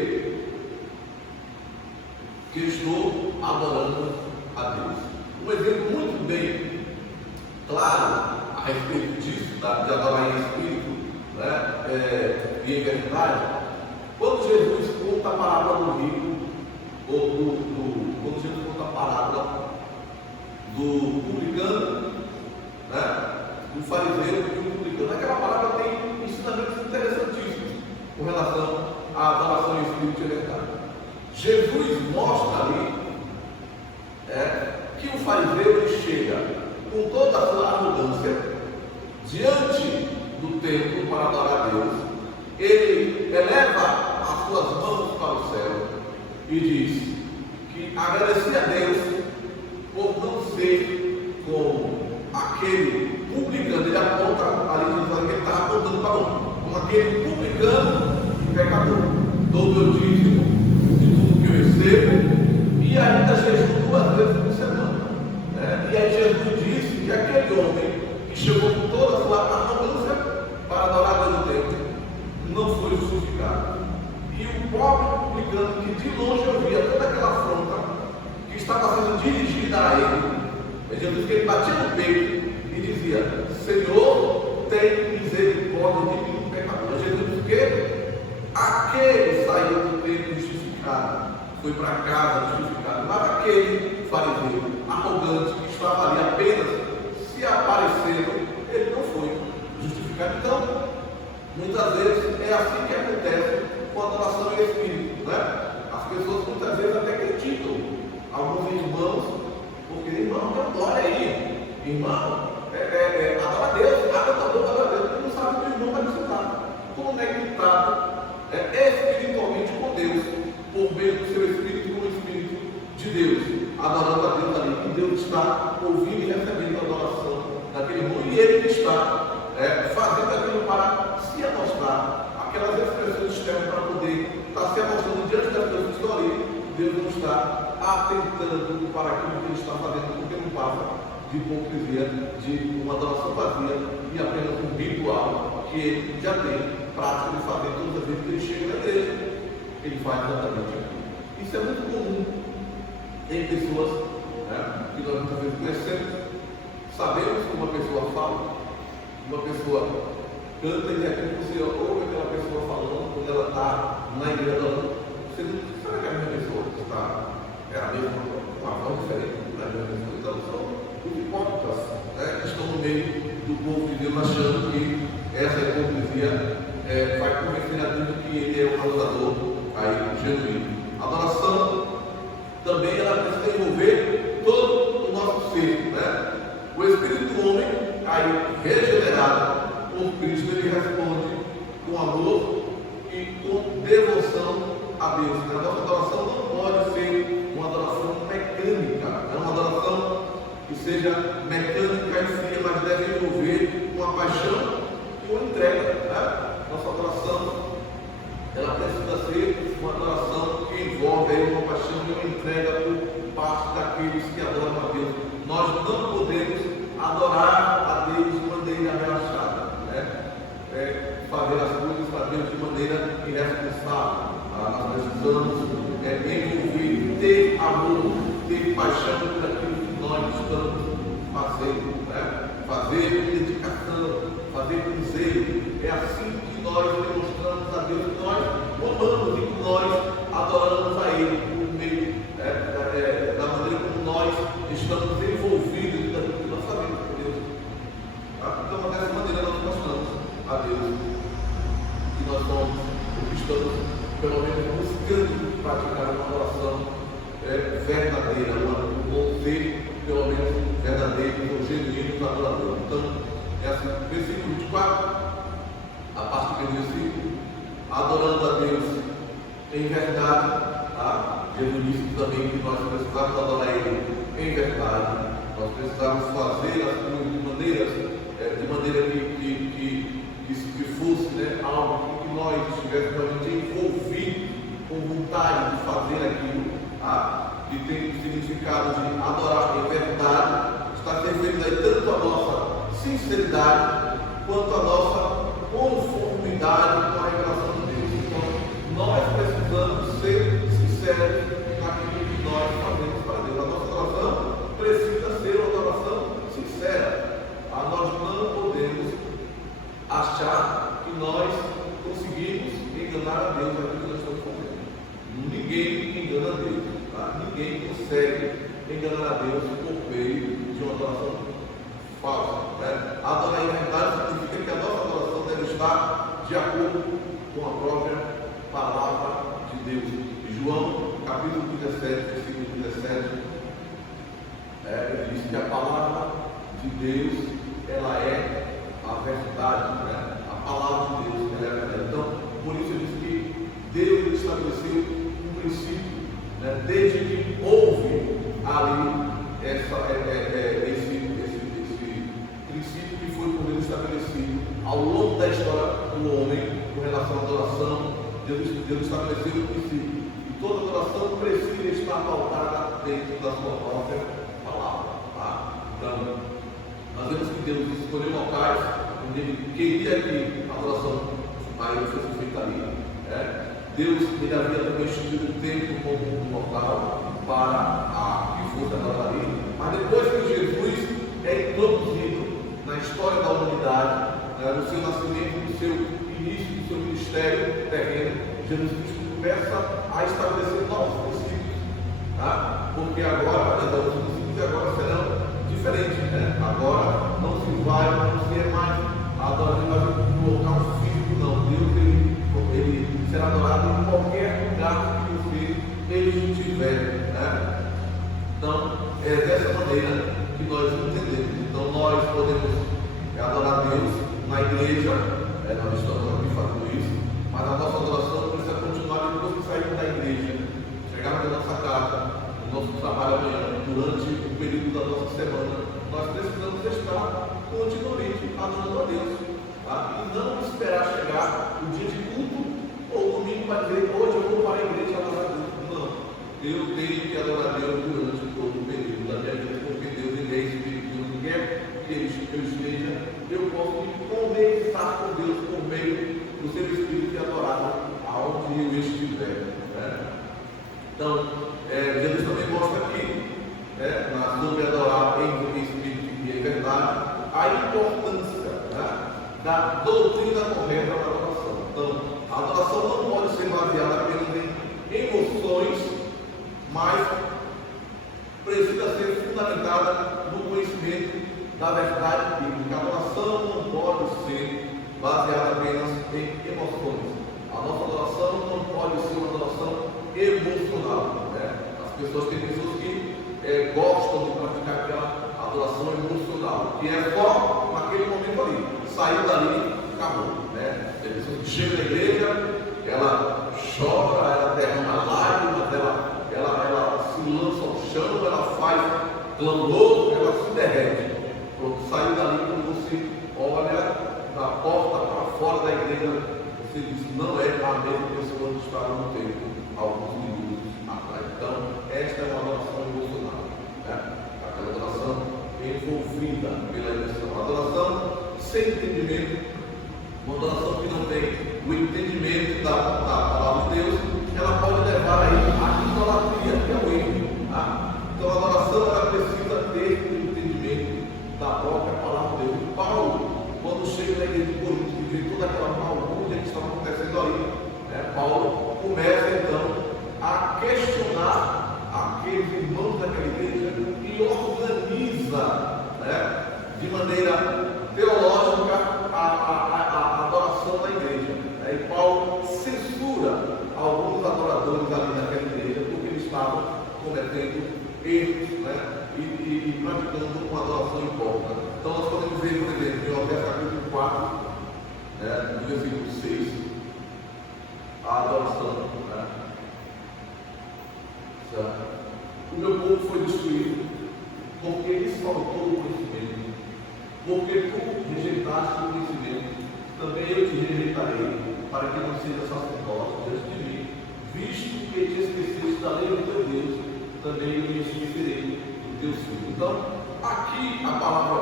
que eu estou adorando a Deus. Um exemplo muito bem claro a respeito disso, de adorar em espírito, e em verdade, quando Jesus conta a parábola do rico, quando Jesus conta a parábola do publicano, do fariseu e do publicano, aquela parábola tem ensinamentos interessantíssimos com relação à adoração em espírito e verdade. Jesus mostra ali que o fariseu ele chega com toda a sua arrogância diante do templo para adorar a Deus. Ele eleva as suas mãos para o céu e diz que agradecia a Deus por não ser como aquele publicano. Ele aponta ali, que ele está apontando para onde? Como aquele publicano e pecador. Dou meu dízimo de tudo que eu recebo e ainda jejum 2 vezes por semana. E aí Jesus disse que aquele homem que chegou com toda a sua arrogância para adorar a Deus no templo não foi justificado. E o pobre publicano que de longe ouvia toda aquela afronta que estava sendo dirigida a ele, Jesus que ele batia no peito e dizia: Senhor, tem misericórdia de mim, pecador. Jesus disse que aquele saiu do templo justificado, foi para casa justificado, mas aquele fariseu arrogante que estava ali apenas se aparecendo, ele não foi justificado. Então, muitas vezes é assim que acontece com a adoração em espírito. Irmão, adora a Deus, abre a tua boca, adora a Deus, não sabe que o irmão vai visitar. Conectado espiritualmente com Deus, por meio do seu Espírito, com o Espírito de Deus, adorando a Deus ali. E Deus está ouvindo e recebendo a adoração daquele irmão, e ele que está fazendo aquilo para se amostrar, aquelas expressões externas para poder estar se amostrando diante das pessoas que estão ali. Deus não está atentando para aquilo que ele está fazendo, porque não passa de hipocrisia, de uma adoração vazia e apenas um ritual que ele já tem prática de fazer todas as vezes que ele chega na igreja. Ele faz exatamente aquilo. Isso é muito comum em pessoas, que nós muitas vezes conhecemos. Sabemos que uma pessoa fala, uma pessoa canta, e de repente você ouve aquela pessoa falando, quando ela está na igreja adorando, você não diz: será que a mesma pessoa está, a mesma, com a voz diferente, não é a mesma pessoa? Então são os hipócritas, que estão no meio do povo de Deus, achando que essa hipocrisia vai convencer a Deus que ele é um adorador genuíno. A adoração também ela precisa envolver todo o nosso ser, O espírito do homem, regenerado por Cristo, ele responde com amor e com devoção a Deus. A nossa adoração não pode ser uma adoração mecânica, uma adoração que seja mecânica e fria, mas deve envolver uma paixão e uma entrega. Nossa adoração ela precisa ser uma adoração que envolve uma paixão e uma entrega por parte daqueles que adoram a Deus. Nós não podemos adorar a Deus de maneira relaxada, fazer as coisas para Deus de maneira irresponsável. Nós precisamos envolver, ter amor, ter paixão por aquilo que nós estamos fazendo, fazer com dedicação, fazer com zelo. É assim que nós demonstramos a Deus que nós amamos e que nós adoramos a Ele por meio da maneira como nós estamos envolvidos naquilo que nós sabemos por Deus. Então, dessa maneira, nós mostramos a Deus que nós somos o que estamos, pelo menos, buscando praticar uma adoração verdadeira, um ser, pelo menos, verdadeiro, genuíno, adorador. Então, versículo 24, a parte do versículo, adorando a Deus em verdade. Jesus disse também que nós precisamos adorar Ele em verdade. Nós precisamos fazer as coisas de maneira que fosse algo que nós estivéssemos realmente envolvidos com vontade de fazer aquilo, que tem o significado de adorar em verdade. Está se referindo aí tanto a nossa sinceridade quanto a nossa conformidade com a revelação de Deus. Então, nós precisamos ser sinceros naquilo que nós fazemos para Deus. A nossa adoração precisa ser uma adoração sincera. Nós não podemos achar que nós conseguimos enganar a Deus naquilo que nós estamos fazendo. Ninguém engana a Deus. Ninguém consegue enganar a Deus por meio de uma adoração falsa. Adorar em verdade significa que a nossa adoração deve estar de acordo com a própria palavra de Deus. João, capítulo 17, versículo 17, ele diz que a palavra de Deus, ela é a verdade, a palavra de Deus, ela é a verdade. Então, por isso ele diz que Deus estabeleceu um princípio, desde que houve ali esse princípio que foi por Deus estabelecido ao longo da história do homem com relação à adoração. Deus estabeleceu um princípio. E toda adoração precisa estar pautada dentro da sua própria palavra. Então, nós vemos que Deus escolheu locais onde Ele queria que a adoração fosse feita ali. Deus havia também instituído o templo como um local para que fosse adorado ali. Mas depois que Jesus é introduzido na história da humanidade, no seu nascimento, no seu início, do seu ministério terreno, Jesus Cristo começa a estabelecer novos princípios, porque agora, os princípios agora serão diferentes, agora não se é mais adorado no local físico, não. Deus ele será adorado em qualquer lugar que ele estiver. Então, é dessa maneira que nós entendemos. Então, eu tenho que adorar Deus durante todo o período da minha vida, porque Deus ele é Espírito, onde quer que eu esteja, eu posso me conectar com Deus por meio do seu Espírito e adorar aonde eu estiver. Né? Então, Jesus também mostra aqui, sobre adorar em Espírito e em verdade, a importância, né, da doutrina correta da adoração. Então, a adoração não pode ser baseada apenas em emoções, mas precisa ser fundamentada no conhecimento da verdade bíblica. A adoração não pode ser baseada apenas em emoções. A nossa adoração não pode ser uma adoração emocional. Né? As pessoas têm pessoas que gostam de praticar aquela adoração emocional, que é só naquele momento ali. Saiu dali, acabou. Né? A pessoa que chega na igreja, ela chora, ela derrama lágrimas, ela se lança ao chão, ela faz clamor, ela se derrete. Quando saiu dali, quando você olha da porta para fora da igreja, você diz, não é a mesma pessoa que estava no tempo alguns minutos atrás. Então, esta é uma adoração emocional. Né? Aquela adoração envolvida pela emoção. A adoração sem entendimento, uma adoração que não tem o entendimento da palavra de Deus, ela pode levar aí a idolatria, que é o erro. Tá? Então, a adoração ela precisa ter o entendimento da própria palavra de Deus. E Paulo, quando chega na igreja de Corinto e vê toda aquela balbúrdia que estava acontecendo ali, Paulo começa então a questionar aqueles irmãos daquela igreja e organiza, de maneira teológica a adoração da igreja. E Paulo censura alguns adoradores ali naquela igreja porque eles estavam cometendo erros, e praticando uma adoração hipócrita. Então nós podemos ver, por exemplo, em Oséias capítulo 4, no versículo 6, a adoração. O meu povo foi destruído porque lhes faltou o conhecimento. Porque tu rejeitaste o conhecimento, também eu te rejeitarei, para que não seja sacerdote diante de mim. Visto que te esqueceste da lei do teu Deus, também eu me esquecerei do teu filho. Então, aqui a palavra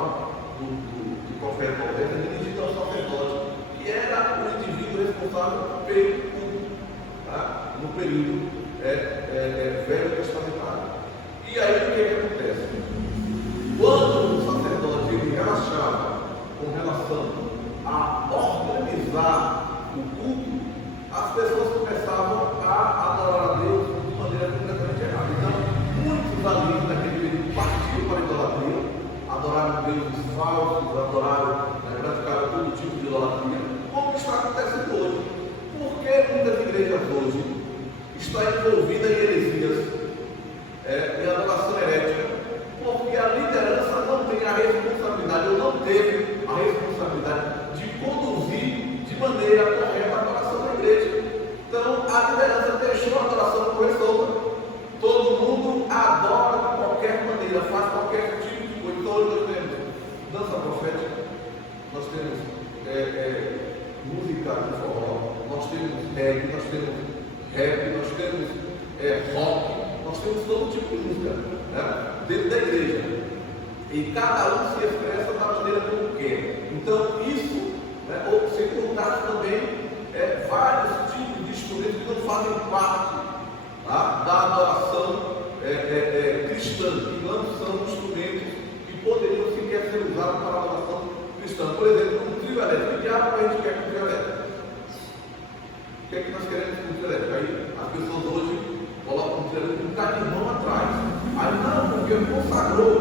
do profeta Oséias é dirigida ao sacerdote, que era o indivíduo responsável pelo culto, no período velho testamentário. E aí o que acontece? Quando o sacerdote ele relaxava com relação a organizar o culto, as pessoas começavam a adorar a Deus de maneira completamente errada. Então, muitos ali naquele período partiram para a idolatria, adoraram deuses falsos, adoraram, praticaram todo tipo de idolatria, como está acontecendo hoje. Por que muitas igrejas hoje estão envolvidas em heresias, em adoração herética? Porque a liderança não tem a responsabilidade, ou não teve a responsabilidade de conduzir de maneira correta a adoração da igreja. Então, a liderança deixou a adoração correr solta. Todo mundo adora de qualquer maneira, faz qualquer tipo de coisa. Então, hoje nós temos dança profética, nós temos música de forró, nós temos reggae, nós temos rap, nós temos rock, nós temos todo tipo de música dentro da igreja. E cada um se expressa da maneira como quer. Então, isso, ou sem contar também vários tipos de instrumentos que não fazem parte da adoração cristã, que não são instrumentos que poderiam sequer ser usados para a adoração cristã. Por exemplo, um trio elétrico. Que diabo a gente quer com trio elétrico? O que é que nós queremos com trio elétrico? Aí as pessoas hoje colocam um trio elétrico com um caminhão atrás. Aí não, porque consagrou,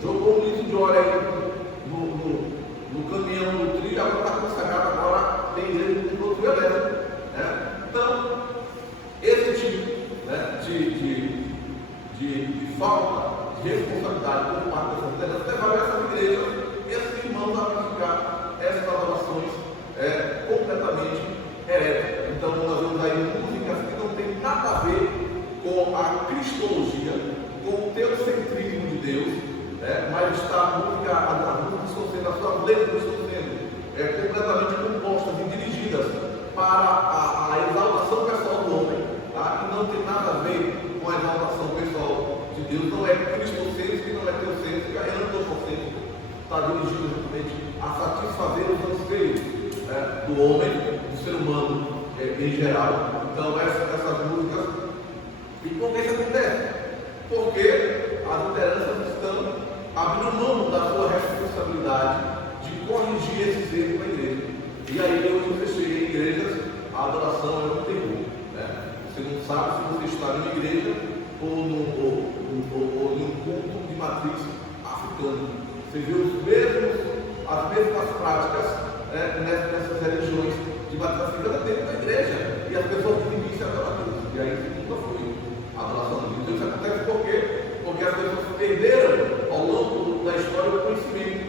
jogou um litro de óleo aí no caminhão do trio, agora está consagrado, agora tem igreja que tem trio elétrico. Então, esse tipo de falta de responsabilidade por parte dessas lideranças levaram essas igrejas, esses irmãos a praticar essas adorações completamente heréticas. Então, nós vemos aí músicas que não tem nada a ver com a cristologia, com o teocentrismo de Deus, mas as músicas estão sendo, as suas letras estão sendo completamente compostas e dirigidas para a exaltação pessoal do homem, que não tem nada a ver com a exaltação está dirigido justamente a satisfazer os anseios do homem, do ser humano em geral. Então, essas músicas. E por que isso acontece? Porque as lideranças estão abrindo mão da sua responsabilidade de corrigir esses erros na igreja. E aí eu fechei em igrejas, a adoração é um terror. Você não sabe se você está numa igreja ou num culto de matriz africana. Você vê as mesmas práticas nessas religiões de matriz africana dentro da igreja. E as pessoas dizem isso adorar Deus. E aí isso nunca foi a adoração de Deus. Isso acontece por quê? Porque as pessoas perderam ao longo da história o conhecimento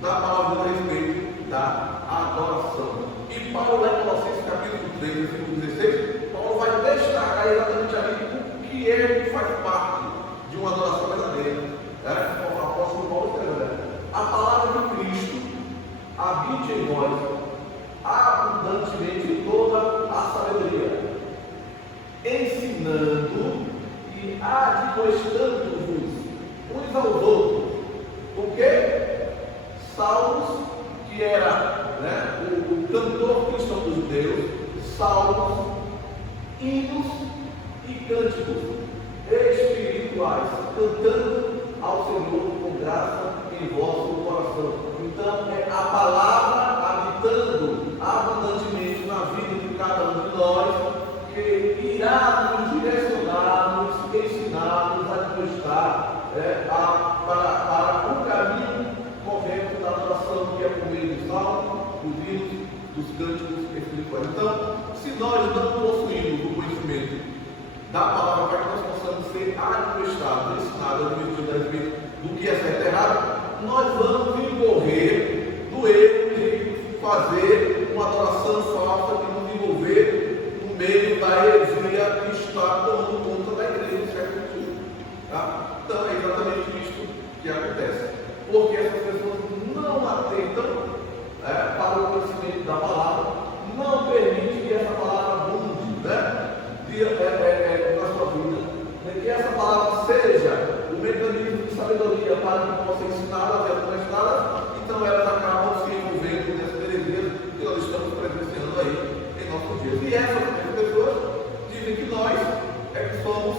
da palavra a respeito da adoração. E Paulo, lá em Colossenses capítulo 3, versículo 16, Paulo vai destacar exatamente ali o que faz parte de uma adoração verdadeira. O apóstolo Paulo escreveu: a palavra de Cristo habite em nós abundantemente em toda a sabedoria, ensinando e admoestando-vos uns aos outros. O que? Salmos, que era o cantor cristão dos judeus, salmos, hinos e cânticos espirituais, cantando ao Senhor com graça em vosso coração. Então, é a palavra habitando abundantemente na vida de cada um de nós, que irá nos direcionar, nos ensinar, nos admoestar para o caminho correto da adoração, que é por meio do salmo, dos hinos, dos cânticos espirituais. Então, se nós não possuímos o conhecimento da palavra para que nós possamos ser admoestados, ensinados, admitidos a respeito do que é certo e errado, nós vamos incorrer no erro de fazer uma adoração falsa, de nos envolver no meio da heresia que está tomando conta da igreja no século XXI. Tá? Então é exatamente isso que acontece. Porque essas pessoas não atentam para o conhecimento da palavra, não permitem que essa palavra abunde na sua vida, que essa palavra seja o mecanismo de sabedoria para que possa ensiná-la e admoestá-la. Então elas acabam se envolvendo nessas heresias que nós estamos presenciando aí em nossos dias. E essas pessoas dizem que nós que somos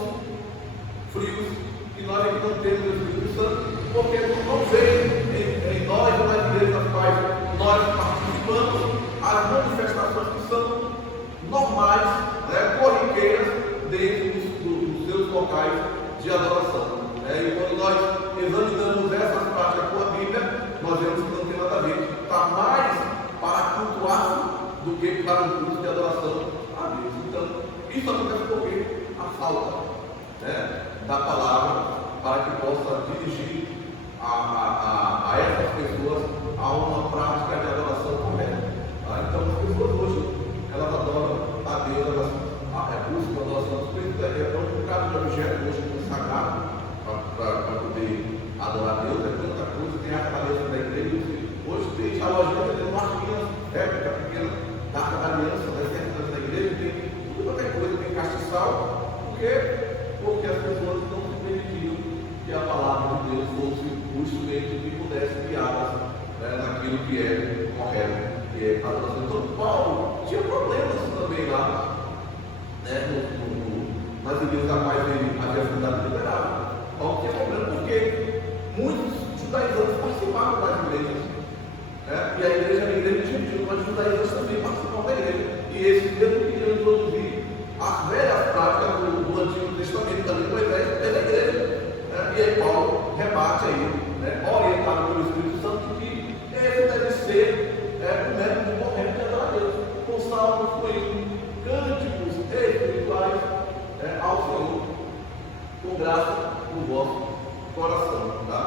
frios, que nós que não temos o Espírito Santo, porque não vem em nós, nas igrejas das quais nós participamos, as manifestações que são normais, corriqueiras dentro dos seus locais de adoração. E quando nós examinamos essas práticas com a Bíblia, nós vemos que não tem nada a ver. Está mais para cultuar do que para um culto de adoração a Deus. Então, isso acontece porque a falta da palavra para que possa dirigir a essas pessoas a uma prática de adoração correta. Então, as pessoas hoje, elas adoram a Deus, elas buscam a adoração do Espírito. É um bocado de objeto hoje consagrado para poder adorar a Deus. É tanta coisa, tem a aliança da igreja. Hoje tem a lojinha vendendo marquinhas, réplica pequena da aliança, das certas da igreja, tem tudo qualquer coisa, tem castiçal. Por quê? Porque as pessoas não se permitiram que a palavra de Deus fosse o instrumento que pudesse guiá-las naquilo que é correto, que é a adoração. Então, Paulo tinha problemas também lá, nas igrejas a quais ele havia fundado e liderado. Paulo tinha problema porque muitos judaizantes participavam das igrejas. E a igreja era a igreja de gentil, mas os judaizantes também participavam da igreja. E esses mesmo queriam introduzir as velhas práticas do Antigo Testamento, também do Evangelho, pela igreja. E aí Paulo rebate aí, orientado pelo Espírito Santo, que esse deve ser o método correto de adorar a Deus, com salmos, com hinos, cânticos espirituais ao Senhor, com graça no vosso coração. Tá?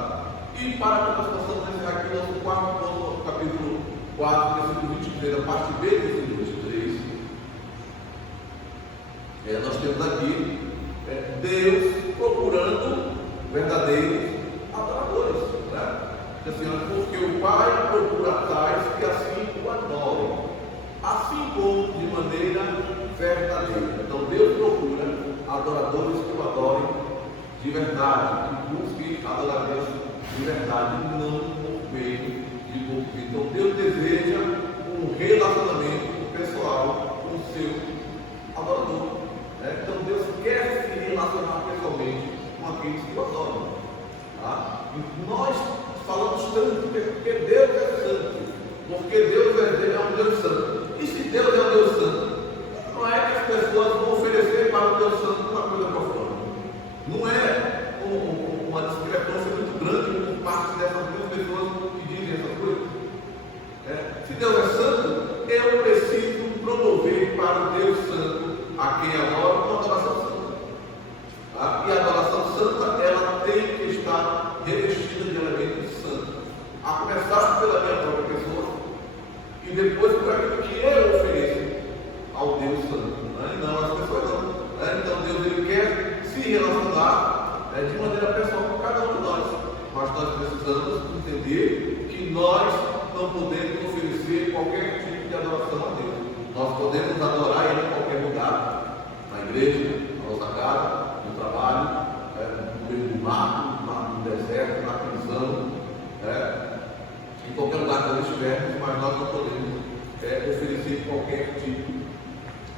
E para que nós possamos encerrar aqui nosso quarto ponto, capítulo 4, versículo 23, a parte B do versículo 23, nós temos aqui Deus procurando verdadeiros adoradores. Porque o Pai procura tais que assim o adorem, assim como de maneira verdadeira. Então Deus procura adoradores que o adorem de verdade, que busquem adorar Deus de verdade, não por meio de pouco. Então Deus deseja um relacionamento pessoal com o seu adorador. Então Deus quer se relacionar pessoalmente com aqueles que o adoram. Tá? E nós falamos tanto porque Deus é santo, porque Deus é um Deus santo. E se Deus é um Deus santo, não é que as pessoas vão oferecer para o Deus santo uma coisa profana. Não é uma discrepância muito grande por parte dessas duas pessoas que dizem essas coisas. Se Deus é santo, eu preciso promover para o Deus santo a quem adora uma adoração santa. Tá? E a adoração santa, ela tem que estar revestida de elementos santos, a começar pela minha própria pessoa e depois por aquilo que eu ofereço ao Deus santo. Não, as pessoas não. Então Deus ele quer se relacionar de maneira pessoal com cada um de nós. Mas nós precisamos entender que nós não podemos oferecer qualquer tipo de adoração a Deus. Nós podemos adorar Ele em qualquer lugar, na igreja, na nossa casa, no trabalho, no meio do mato, no deserto, na prisão, em qualquer lugar que nós estivermos, mas nós não podemos oferecer qualquer tipo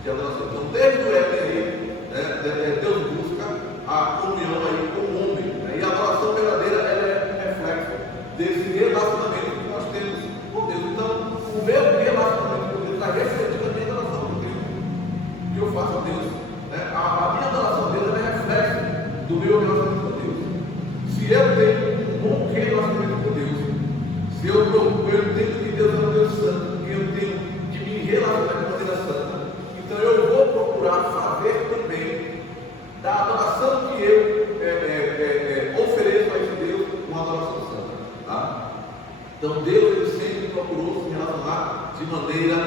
de adoração. Então, desde o Éden, Deus busca a comunhão aí com o homem. E a adoração verdadeira é um reflexo desse relacionamento que nós temos com Deus. Então, o meu relacionamento com Deus está refletindo a minha adoração com Deus. Que eu faço a Deus. A minha adoração a Deus é reflexo do meu relacionamento com Deus. Se eu tenho um bom relacionamento com Deus, se eu entendo que Deus é um Deus santo, que eu tenho que me relacionar de maneira santa, então eu vou procurar fazer também da adoração que eu ofereço a esse Deus uma adoração santa. Tá? Então Deus ele sempre procurou se relacionar de maneira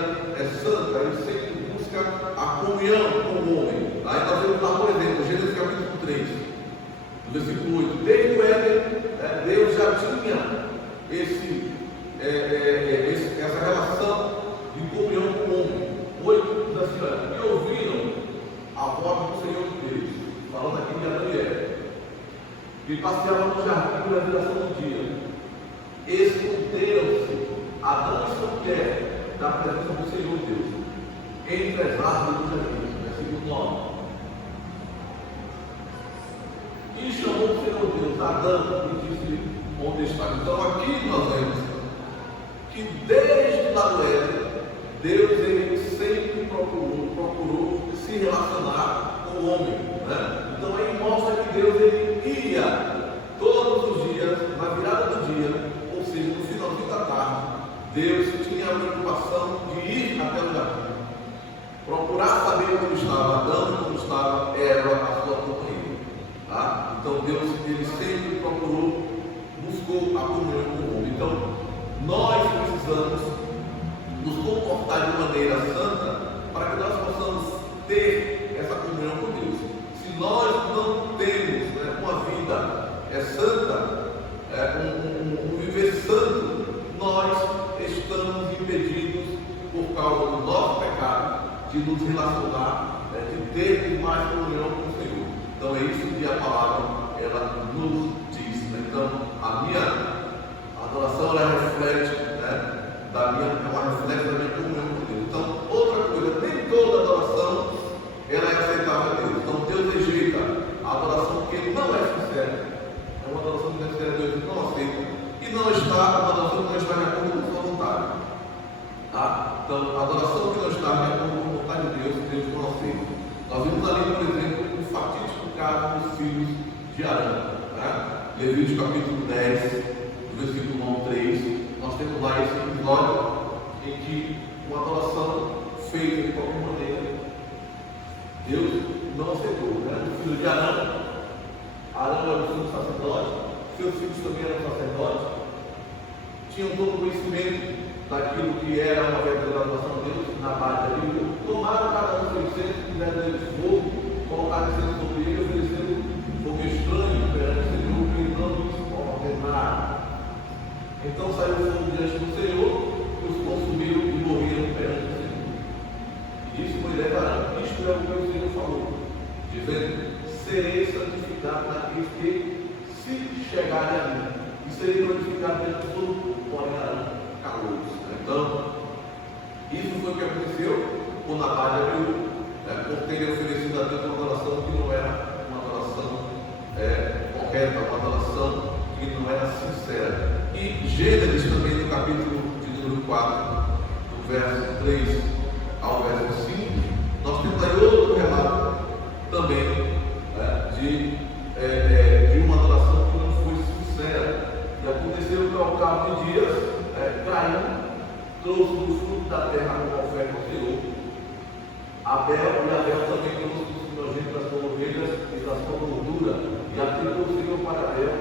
santa, ele sempre busca a comunhão com o homem. Aí nós vemos lá, por exemplo, Gênesis capítulo 3, versículo 8. Desde o Éden, Deus já tinha essa relação de comunhão com o homem. 8 diz assim: e ouviram a voz do Senhor Deus, falando aqui de Adão e Eva, que passeavam no jardim na viração do dia. Esconderam-se Adão e sua mulher da presença do Senhor Deus, entre as árvores do jardim. Versículo 9. E chamou o Senhor Deus Adão e disse: onde está? Então aqui nós vemos que desde lá do Éden, Deus ele sempre procurou se relacionar com o homem. Então aí mostra que Deus ele ia todos os dias, na virada do dia, ou seja, no finalzinho da tarde, Deus tinha a preocupação de ir até o jardim, procurar saber como estava Adão e como estava Eva, a sua companheira. Tá? Então Deus ele sempre buscou a comunhão com o homem. Então nós precisamos nos comportar de maneira santa para que nós possamos ter essa comunhão com Deus. Se nós não temos uma vida santa, um viver santo, nós estamos impedidos, por causa do nosso pecado, de nos relacionar, de ter mais comunhão com o Senhor. Então é isso que a palavra ela nos diz. Então a minha adoração ela reflete ela reflete da minha comunhão com Deus. Então, outra coisa, nem toda adoração ela é aceitável a Deus. Então, Deus rejeita a adoração que não é sincera. É uma adoração que não é sincera, Deus não aceita. E não está, uma adoração que não está de acordo com a sua vontade. Tá? Então, a adoração que não está de acordo com a vontade de Deus, Deus não aceita. Nós vimos ali, por exemplo, o fatídico caso dos filhos de Arão. Levítico capítulo 10, versículo 1 ao 3. Nós temos lá esse episódio em que uma adoração feita de qualquer maneira, Deus não aceitou. O filho de Arão era o filho do sacerdote, seus filhos também eram sacerdotes, tinham todo o conhecimento daquilo que era uma verdadeira adoração a Deus na base da Bíblia. Tomaram cada um seu incenso, fizeram deles fogo, colocaram incenso sobre ele, ofereceram fogo estranho perante o Senhor, que ele não lhes ordenaram. Então saiu o fogo diante do Senhor, e os consumiram e morreram perante o Senhor. E disse Moisés a Arão: isto é o que o Senhor falou, dizendo: serei santificado naqueles que se chegarem a mim. e seria glorificado diante de todo, porém eram calouros. Então, isso foi o que aconteceu com Nadab e Abiú, por terem oferecido a Deus uma adoração que não era uma adoração correta, uma adoração que não era sincera. E Gênesis também, no capítulo de número 4, do verso 3 ao verso 5, nós temos aí outro relato também de uma adoração que não foi sincera. E aconteceu que ao cabo de dias, Caim trouxe do fruto da terra como oferta ao Senhor. Abel também trouxe dos primogênitos das suas ovelhas e da sua gordura, e atribuiu o Senhor para Abel